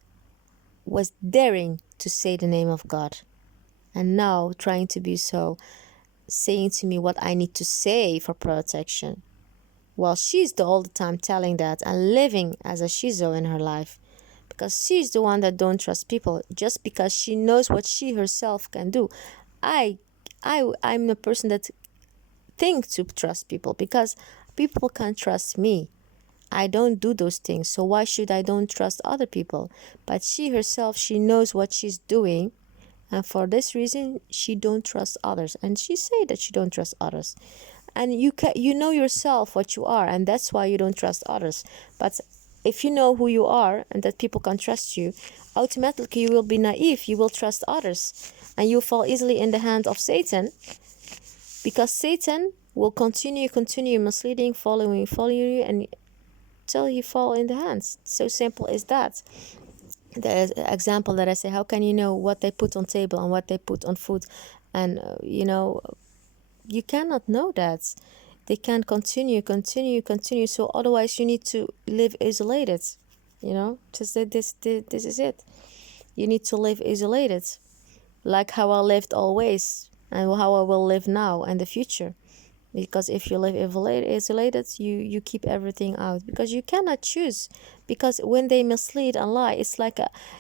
was daring to say the name of God. And now trying to be so, saying to me what I need to say for protection. Well, she's all the time telling that and living as a shizo in her life. Because she's the one that don't trust people just because she knows what she herself can do. I'm the person that think to trust people because people can't trust me. I don't do those things, so why should I don't trust other people? But she herself, she knows what she's doing, and for this reason, she don't trust others. And she say that she don't trust others. And you know yourself what you are, and that's why you don't trust others. But if you know who you are and that people can trust you, automatically you will be naive. You will trust others, and you fall easily in the hand of Satan, because Satan will continue misleading, following you, and till you fall in the hands. So simple is that. There's an example that I say, how can you know what they put on table and what they put on food? And you cannot know that. They can continue. So otherwise you need to live isolated. Just this is it. You need to live isolated, like how I lived always and how I will live now and the future. Because if you live isolated, you keep everything out, because you cannot choose. Because when they mislead and lie, it's like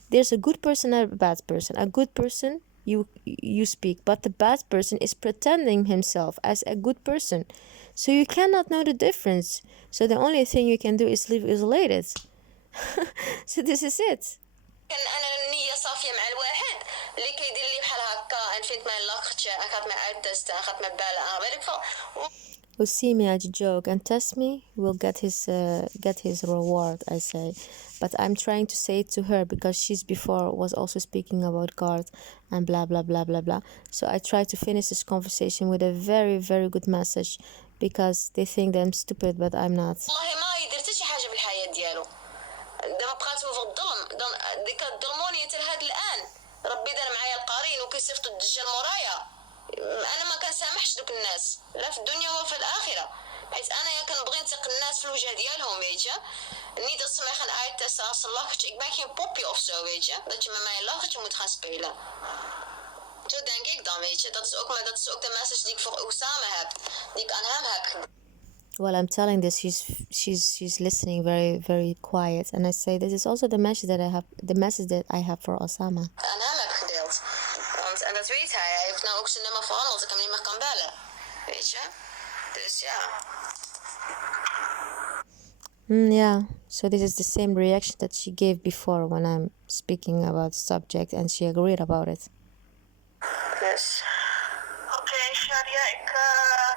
there's a good person and a bad person. A good person, you speak, but the bad person is pretending himself as a good person. So you cannot know the difference. So the only thing you can do is live isolated. So this is it. انا النيه صافيه مع الواحد اللي كيدير لي بحال هكا ان فهمت معايا لاختي اخذت معايا التست اخذت معايا بالها بالك who see me as a joke and test me will get his reward, I say. But I'm trying to say it to her because she's before was also speaking about God and blah blah blah blah blah. So I try to finish this conversation with a very very good message, because they think that I'm stupid, but I'm not. والله ما يدير حتى شي حاجه بالحياه ديالو. دابا بقاتو في الظلم ديك الظلمونيه حتى لهاد الان. ربي دار معايا القرين وكيصيفطوا الدجال مورايا. انا ما كنسامحش دوك الناس لا في الدنيا ولا في الاخره، حيت انا كنبغي نثق الناس في الوجه ديالهم، weet je. Niet dat ze mij gaan uittesten als een lachertje. Ik ben geen popje of zo, weet je. Dat je met mij een lachertje moet gaan spelen. Zo denk ik dan, weet je. Dat is ook de message die ik voor Osama heb, die ik aan hem heb. Well, I'm telling this, she's listening very very quiet, and I say this is also the message that I have for Osama. Aan hem heb gedeeld. En dat weet hij. Hij heeft nou ook zijn nummer veranderd. Ik hem niet meer kan bellen. Weet je? Dus ja. Yeah. So this is the same reaction that she gave before when I'm speaking about the subject, and she agreed about it. Dus. Oké, Sharia, ik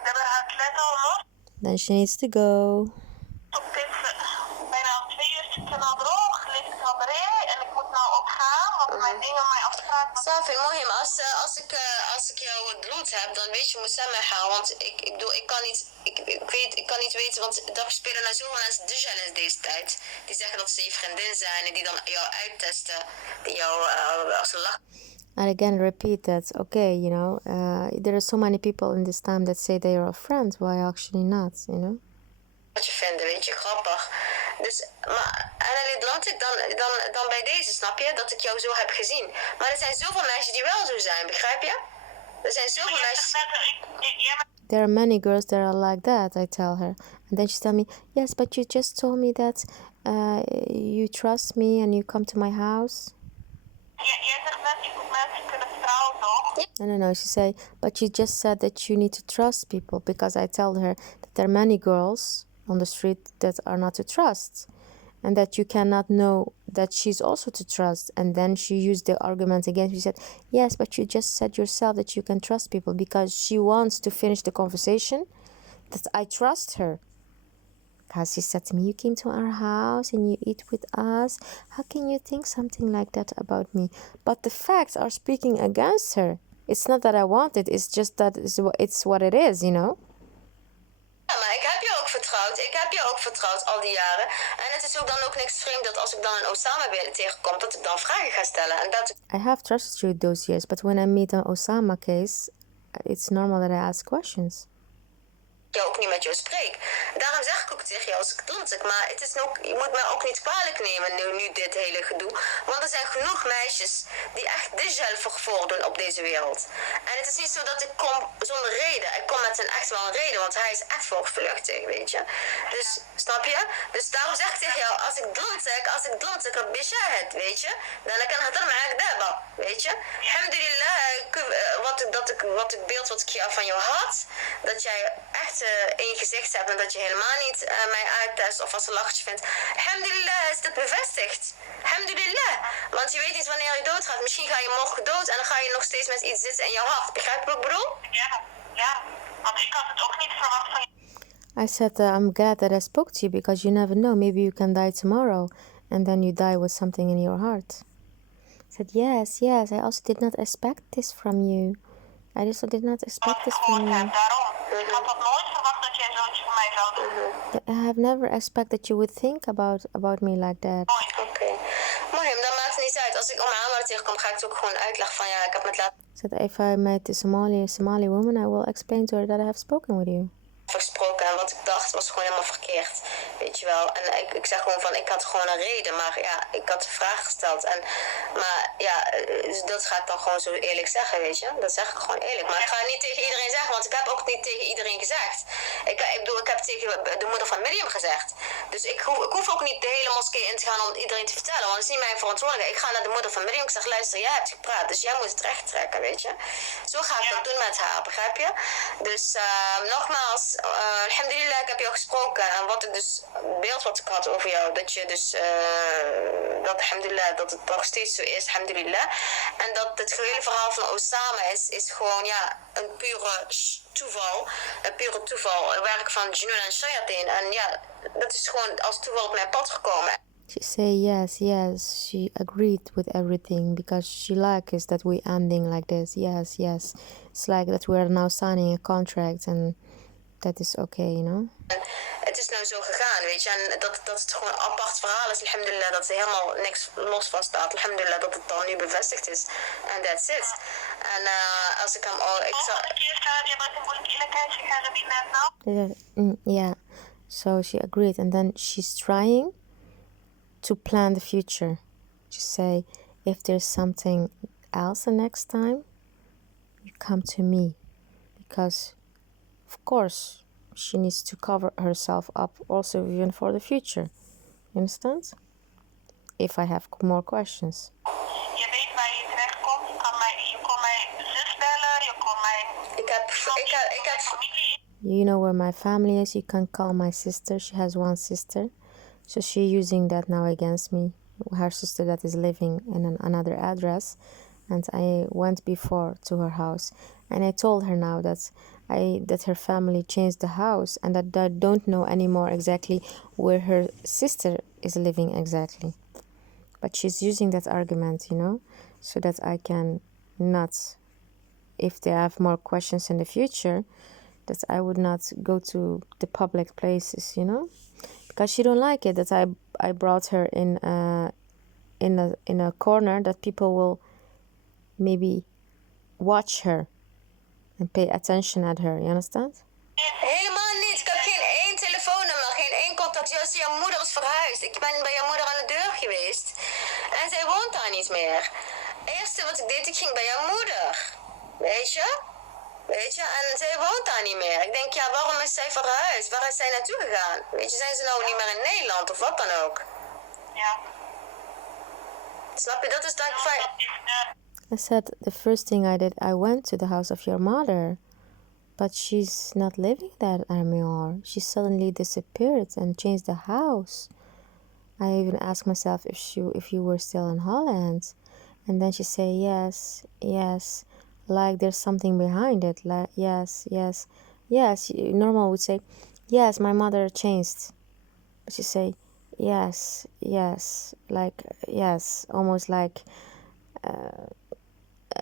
ben aan het letten hoor. Then she needs to go. Het is bijna 2 uur zit ik al droog, ligt ik al erin en ik moet nou opgaan, want mijn dingen, mijn afspraak. Safi, mooi, maar als ik jou het bloed heb, dan weet je, moet ze mij gaan, want ik bedoel, ik kan niet weten, want daar spelen nou zoveel mensen Dajjal in deze tijd. Die zeggen dat ze je vriendin zijn en die dan jou uittesten, die jou als een lach. And again, repeat that, okay, you know, there are so many people in this time that say they are friends, why actually not, you know? Wat je vindt, weet je, grappig. Dus, maar Annelied Lantik, dan bij deze, snap je, dat ik jou zo heb gezien. Maar er zijn zoveel meisjes die wel zo zijn, begrijp je? Er zijn zoveel meisjes... There are many girls that are like that, I tell her. And then she tell me, yes, but you just told me that you trust me and you come to my house. Jij zegt net, je moet mensen kunnen vertrouwen, toch? No. She say, but you just said that you need to trust people, because I tell her that there are many girls on the street that are not to trust, and that you cannot know that she's also to trust. And then she used the argument again. She said, yes, but you just said yourself that you can trust people, because she wants to finish the conversation that I trust her. Because she said to me, you came to our house and you eat with us. How can you think something like that about me? But the facts are speaking against her. It's not that I want it. It's just that it's what it is, you know? Ja, maar ik heb je ook vertrouwd. Ik heb je ook vertrouwd al die jaren. En het is ook dan ook niks vreemd dat als ik dan een Osama weer tegenkom, dat ik dan vragen ga stellen. En dat... I have trusted you those years, but when I meet an Osama case, it's normal that I ask questions. Ik ook niet met jou spreek. Daarom zeg ik ook tegen jou als ik klontek. Maar het is ook, je moet mij ook niet kwalijk nemen nu dit hele gedoe. Want er zijn genoeg meisjes die echt dezelfde voordoen op deze wereld. En het is niet zo dat ik kom zonder reden. Ik kom met echt wel een reden. Want hij is echt voortvluchtig, weet je. Dus, snap je? Dus daarom zeg ik tegen jou, als ik drontek, het, weet je. Dan kan het er maar hebben, weet je. Alhamdulillah, wat ik beeld wat ik hier van jou had. Dat jij echt één gezicht hebt en dat je helemaal niet mij uittest of als een lachtje vindt. Alhamdulillah is dat bevestigd. Alhamdulillah. Want je weet niet wanneer je doodgaat. Misschien ga je morgen dood en dan ga je nog steeds met iets zitten in jouw hart. Begrijp je wat ik bedoel? Ja. Want ik had het ook niet verwacht van je. I said, I'm glad that I spoke to you, because you never know. Maybe you can die tomorrow and then you die with something in your heart. I said, yes. I also did not expect this from you. I also did not expect this from you. Daarom. Ik had dat nooit verwacht dat jij zoiets voor mij zou doen. I have never expected you would think about me like that. Oké. Mooi, dan maakt het niet uit. Als ik om haar tegenkom, ga ik het ook gewoon uitleggen van ja, ik heb met laten... So that if I met a Somali woman, I will explain to her that I have spoken with you. Gesproken en wat ik dacht was gewoon helemaal verkeerd, weet je wel. En ik zeg gewoon van, ik had gewoon een reden, maar ja, ik had de vraag gesteld. Maar ja, dus dat ga ik dan gewoon zo eerlijk zeggen, weet je. Dat zeg ik gewoon eerlijk. Maar ik ga het niet tegen iedereen zeggen, want ik heb ook niet tegen iedereen gezegd. Ik bedoel, ik heb tegen de moeder van Miriam gezegd. Dus ik hoef ook niet de hele moskee in te gaan om iedereen te vertellen, want het is niet mijn verantwoordelijkheid. Ik ga naar de moeder van Miriam, ik zeg, luister, jij hebt gepraat, dus jij moet het recht trekken, weet je. Zo ga ik dat doen met haar, begrijp je? Dus nogmaals, alhamdulillah, ik heb jou gesproken. En wat ik dus, beeld wat ik had over jou, dat je dus, dat alhamdulillah, dat het nog steeds zo is, alhamdulillah. En dat het hele verhaal van Osama is gewoon, ja, een pure toeval. Een pure toeval, een werk van Junun en Shayatin. En ja, dat is gewoon als toeval op mijn pad gekomen. She say yes. She agreed with everything because she likes that we ending like this. Yes. It's like that we are now signing a contract and that is okay, you know. Het is nou zo gegaan, weet je. En dat het gewoon een apart verhaal is, alhamdulillah, dat er helemaal niks los van staat. Alhamdulillah, dat het dan nu bevestigd is. En that's it. En als ik hem al... Yeah. So she agreed and then she's trying to plan the future. She say, if there's something else the next time, you come to me. Because, of course, she needs to cover herself up also even for the future. You understand? If I have more questions. Je weet waar je terecht komt. Je kon mijn zus bellen. Je kon mijn... Ik heb familie. You know where my family is. You can call my sister. She has one sister. So she's using that now against me. Her sister that is living in another address. And I went before to her house. And I told her now that her family changed the house. And that I don't know anymore exactly where her sister is living exactly. But she's using that argument, you know. So that I can not, if they have more questions in the future, that I would not go to the public places, you know. Because she don't like it that I brought her in a corner that people will maybe watch her and pay attention at her. You understand? Helemaal niet. Ik heb geen één telefoonnummer, geen één contact. Juist, jouw moeder is verhuisd. Ik ben bij jouw moeder aan de deur geweest. En zij woont daar niet meer. Het eerste wat ik deed, ik ging bij jouw moeder. Weet je? En zij woont daar niet meer. Ik denk, ja, waarom is zij verhuisd? Waar is zij naartoe gegaan? Weet je, zijn ze nou niet meer in Nederland of wat dan ook? Ja. Snap je? Dat is dan fijn. I said, the first thing I did, I went to the house of your mother. But she's not living there anymore. She suddenly disappeared and changed the house. I even asked myself if you were still in Holland. And then she say, yes. Like there's something behind it. Like, yes. Normal would say, yes, my mother changed. But she say, yes. Like, yes, almost like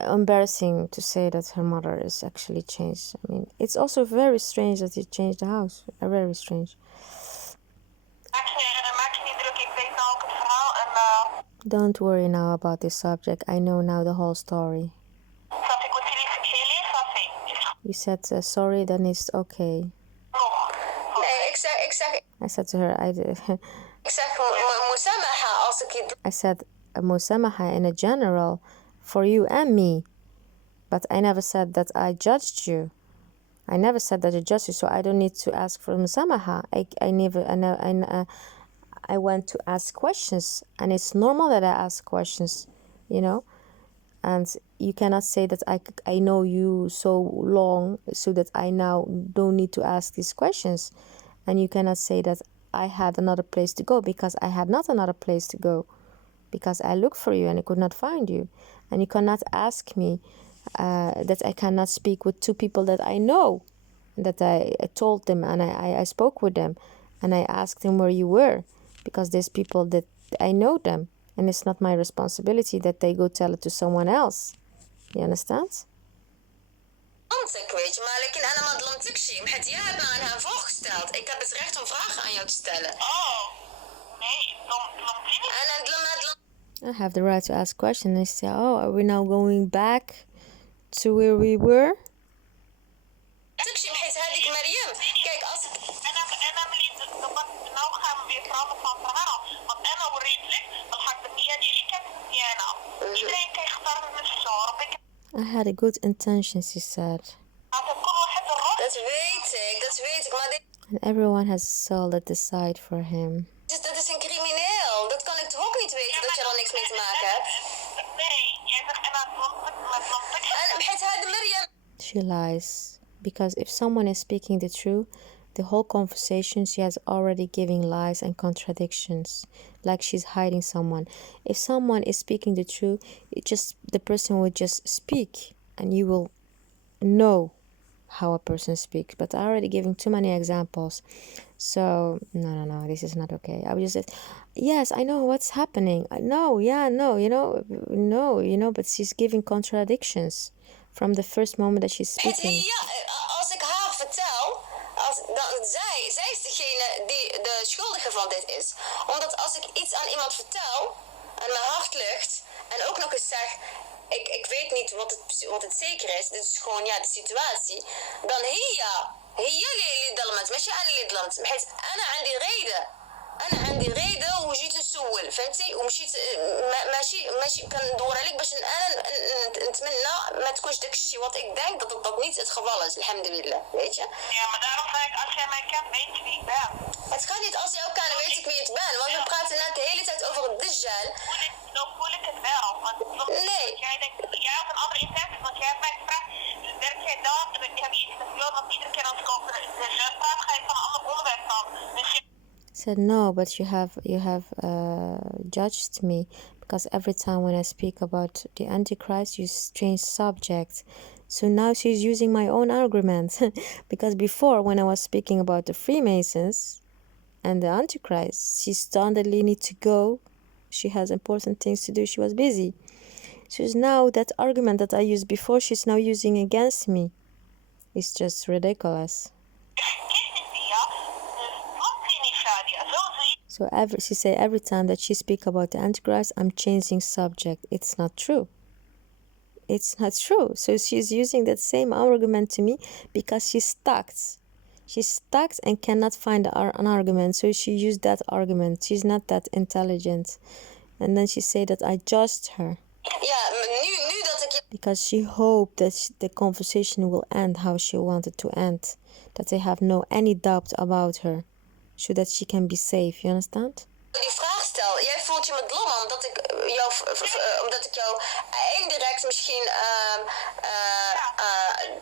embarrassing to say that her mother is actually changed. I mean, it's also very strange that he changed the house. Very strange. Don't worry now about this subject. I know now the whole story. You said sorry, then it's okay. I said to her, I said musamaha in a general for you and me, but I never said that I judged you. I never said that I judged you, so I don't need to ask for musamaha. I went to ask questions, and it's normal that I ask questions, you know. And you cannot say that I know you so long, so that I now don't need to ask these questions. And you cannot say that I had another place to go, because I had not another place to go, because I looked for you and I could not find you. And you cannot ask me that I cannot speak with two people that I know, that I told them and I spoke with them and I asked them where you were, because there's people that I know them and it's not my responsibility that they go tell it to someone else. You understand? Weet je, maar أنا ما ظلمتكش. حيت jij hebt me aan haar voorgesteld. Ik heb het recht om vragen aan jou te stellen. Oh, nee, I have the right to ask questions. They say, oh, are we now going back to where we were? تكشي بحيث هذيك مريم. Kijk, als ik... أنا مليت nou gaan we weer praten van verhaal. Want أنا وريت لك الحقيقة ديالي كانت مزيانة. إذا كان اختار من الشهر. I had a good intention, she said. Dat weet ik, maar and everyone has a soul that decide for him. Dat is een crimineel. Dat kan ik toch ook niet weten dat je er niks mee te maken hebt? Nee, jij zegt She lies. Because if someone is speaking the truth, the whole conversation she has already giving lies and contradictions, like she's hiding someone. If someone is speaking the truth, the person will just speak and you will know how a person speaks. But I already giving too many examples, so no, this is not okay. I would just say, yes, I know what's happening. No, but she's giving contradictions from the first moment that she's speaking. Als ik haar vertel, dan zij is degene die de schuldige van dit is. Omdat als ik iets aan iemand vertel en mijn hart lucht en ook nog eens zeg, ik weet niet wat het zeker is, dit is gewoon de situatie, dan هي اللي ظلمت ماشي انا اللي ظلمت. بحيث انا عندي ريده وجيت نسول فهمتي ومشيت ماشي كندور عليك باش انا نتمنى ما تكونش داك الشيء wat ik denk dat niet het geval is, alhamdulillah, weet je. Ja, maar daarom zeg ik, als jij mij kent, weet je wie ik ben. Het gaat niet als je jou kent, weet ik wie het ben, want we praten net de hele tijd over het Dajjal. Zo voel ik het wel, want nee. Jij denkt, jij had een andere intentie, want jij hebt mij gevraagd, werk jij dat? En ik heb je iets gespeeld, want iedere keer als ik over de Dajjal praat, ga je van een ander onderwerp van. Dus je said, no, but you have judged me, because every time when I speak about the Antichrist, you change subject. So now she's using my own argument. Because before, when I was speaking about the Freemasons and the Antichrist, she suddenly need to go. She has important things to do. She was busy. She's now, that argument that I used before, she's now using against me. It's just ridiculous. So she say every time that she speak about the Antichrist, I'm changing subject. It's not true. it's not true. So she's using that same argument to me because she's stuck. She's stuck and cannot find an argument. So she used that argument. She's not that intelligent. And then she said that I judged her. Ja, nu dat ik... Because she hoped that the conversation will end how she wanted to end. That they have no any doubt about her. So that she can be safe. You understand? Die vraag stel, jij voelt je me dom omdat ik jou indirect misschien...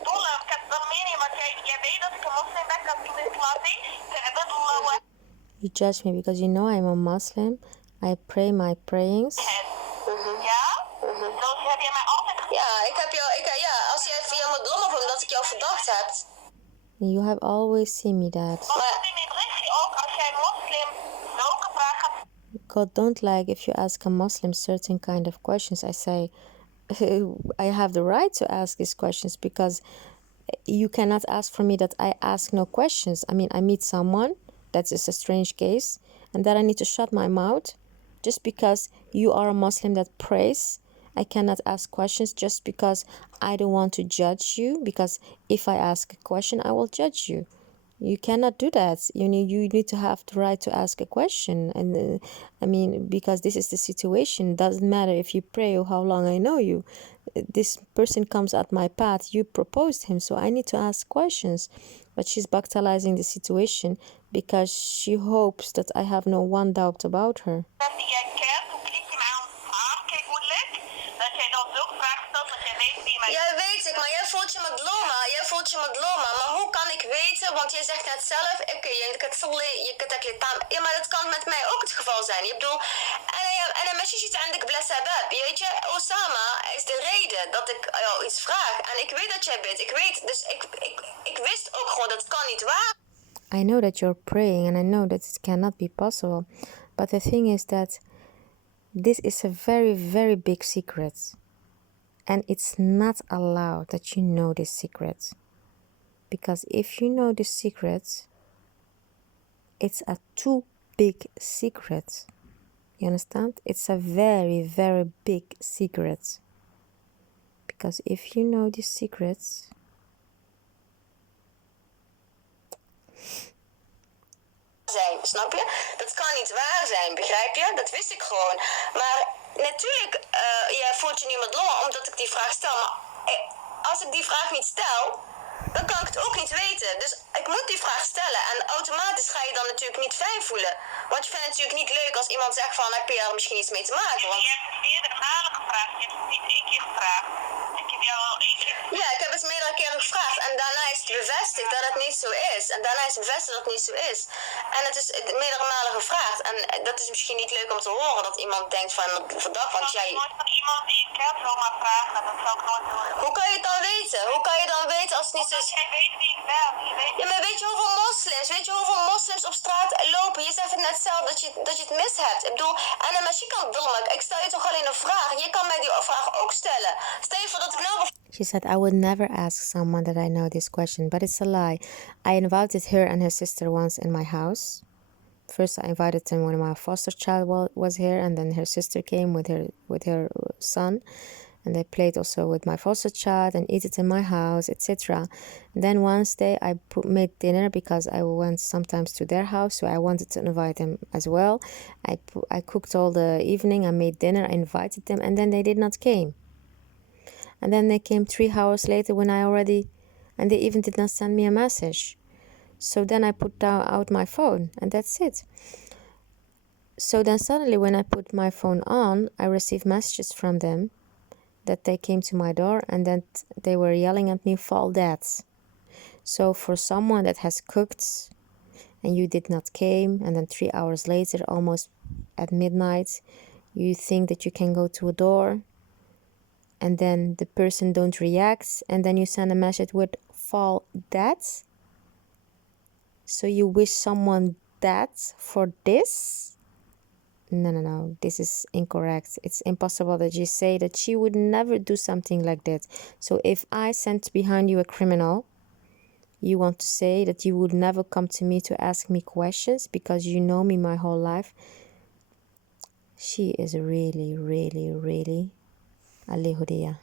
Dolle, ik heb wel mening, want jij weet dat ik een moslim ben, dat ik een islam. You judge me because you know I'm a Muslim. I pray my prayings. Ja? Dus heb jij mij altijd... Ja, als jij via me dom of omdat ik jou verdacht heb. You have always seen me that. Maar ook als jij moslim zulke vragen... God don't like if you ask a Muslim certain kind of questions. I say, I have the right to ask these questions because you cannot ask for me that I ask no questions. I mean, I meet someone, that is a strange case, and then I need to shut my mouth just because you are a Muslim that prays. I cannot ask questions just because I don't want to judge you, because if I ask a question, I will judge you. You cannot do that. You need to have the right to ask a question. And I mean, because this is the situation. It doesn't matter if you pray or how long I know you. This person comes at my path. You proposed him, so I need to ask questions. But she's baktalizing the situation because she hopes that I have no one doubt about her. Ja, weet ik, maar jij voelt je met loma. Maar hoe kan ik weten, want jij zegt net zelf, ja, maar dat kan met mij ook het geval zijn. Je bedoel, en ماشي شي عندك بلا سبب, weet je, Osama is de reden dat ik jou iets vraag. En ik weet dat jij bidt, ik wist ook gewoon dat het kan niet waar. I know that you're praying and I know that it cannot be possible. But the thing is that this is a very, very big secret. And it's not allowed that you know this secret. Because if you know this secret, it's a too big secret. You understand? It's a very, very big secret. Because if you know this secret... Snap je? Dat kan niet waar zijn, begrijp je? Dat wist ik gewoon. Maar natuurlijk, jij voelt je nu met lommen omdat ik die vraag stel. Maar als ik die vraag niet stel, dan kan ik het ook niet weten. Dus ik moet die vraag stellen. En automatisch ga je dan natuurlijk niet fijn voelen. Want je vindt het natuurlijk niet leuk als iemand zegt van, heb je er misschien iets mee te maken? Want... Je hebt het meerdere malen gevraagd. Je hebt het niet één keer gevraagd. Ik heb jou al één keer gevraagd. Ja, ik heb het meerdere keren gevraagd. En daarna is het bevestigd dat het niet zo is. En daarna is het bevestigd dat het niet zo is. En het is meerdere malen gevraagd. En dat is misschien niet leuk om te horen. Dat iemand denkt van, verdacht, want jij... nooit van iemand die ik ken zomaar vragen. Dat zou ik nooit doen. Hoe kan je het dan weten? Hoe kan je dan weten als het niet zo is? Jij weet wie ik ben. Ja, maar weet je hoeveel moslims op straat lopen? Je zegt het net zelf dat je het mis hebt. Ik bedoel, en dan misschien kan ik stel je toch alleen een vraag. Je kan mij die vraag ook stellen. Stel je voor dat ik nou... She said, I would never ask someone that I know this question, but it's a lie. I invited her and her sister once in my house. First, I invited them when my foster child was here, and then her sister came with her son, and they played also with my foster child and eat it in my house, etc. Then one day I made dinner because I went sometimes to their house, so I wanted to invite them as well. I cooked all the evening, I made dinner, I invited them, and then they did not came. And then they came 3 hours later and they even did not send me a message. So then I put out my phone, and that's it. So then suddenly when I put my phone on, I received messages from them that they came to my door and that they were yelling at me, fall dead. So for someone that has cooked and you did not came, and then 3 hours later, almost at midnight, you think that you can go to a door, and then the person don't react, and then you send a message with fall dead. So you wish someone dead for this? No, this is incorrect. It's impossible that you say that she would never do something like that. So if I sent behind you a criminal, you want to say that you would never come to me to ask me questions because you know me my whole life. She is really, really, really a Lehudia.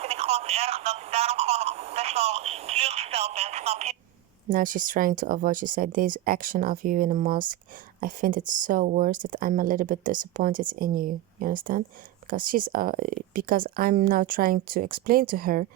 vind ik gewoon te erg dat ik daarom gewoon nog best wel teleurgesteld ben, snap je? Now she's trying to avoid. She said, this action of you in the mosque, I find it so worse that I'm a little bit disappointed in you. You understand? Because I'm now trying to explain to her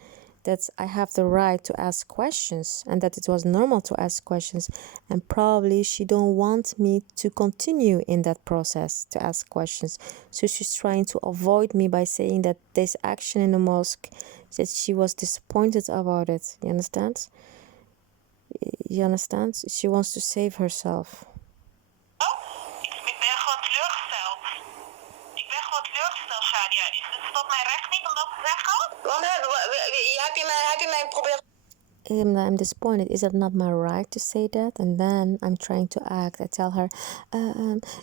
that I have the right to ask questions and that it was normal to ask questions, and probably she don't want me to continue in that process to ask questions. So she's trying to avoid me by saying that this action in the mosque, that she was disappointed about it. You understand? You understand? She wants to save herself. Ik ben gewoon teleurgesteld. Ik ben gewoon teleurgesteld, Shadia. Is dat mijn recht niet om dat te zeggen? Heb je mij proberen... I'm disappointed. Is it not my right to say that? And then I'm trying to act. I tell her,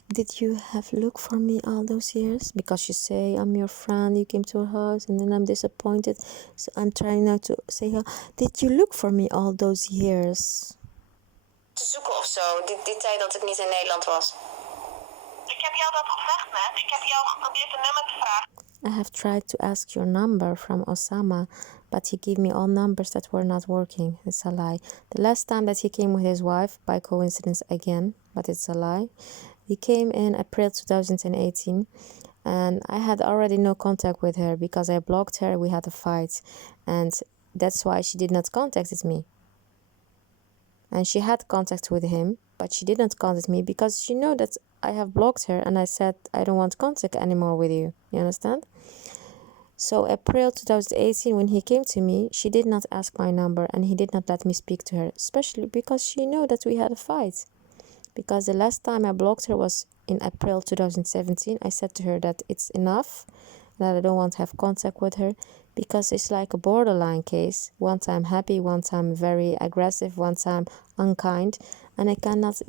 did you have looked for me all those years? Because you say I'm your friend, you came to our house, and then I'm disappointed. So I'm trying now to say, did you look for me all those years? Te zoeken of zo, die tijd dat ik niet in Nederland was. Ik heb jou dat gezegd net. Ik heb jou geprobeerd een nummer te vragen. I have tried to ask your number from Osama, but he gave me all numbers that were not working. It's a lie. The last time that he came with his wife, by coincidence again, but it's a lie. He came in April 2018, and I had already no contact with her because I blocked her. We had a fight, and that's why she did not contact me. And she had contact with him, but she did not contact me because she knew that I have blocked her, and I said I don't want contact anymore with you. You understand? So April 2018, when he came to me, she did not ask my number, and he did not let me speak to her, especially because she knew that we had a fight. Because the last time I blocked her was in April 2017. I said to her that it's enough, that I don't want to have contact with her, because it's like a borderline case. One time happy, one time very aggressive, one time unkind, and I cannot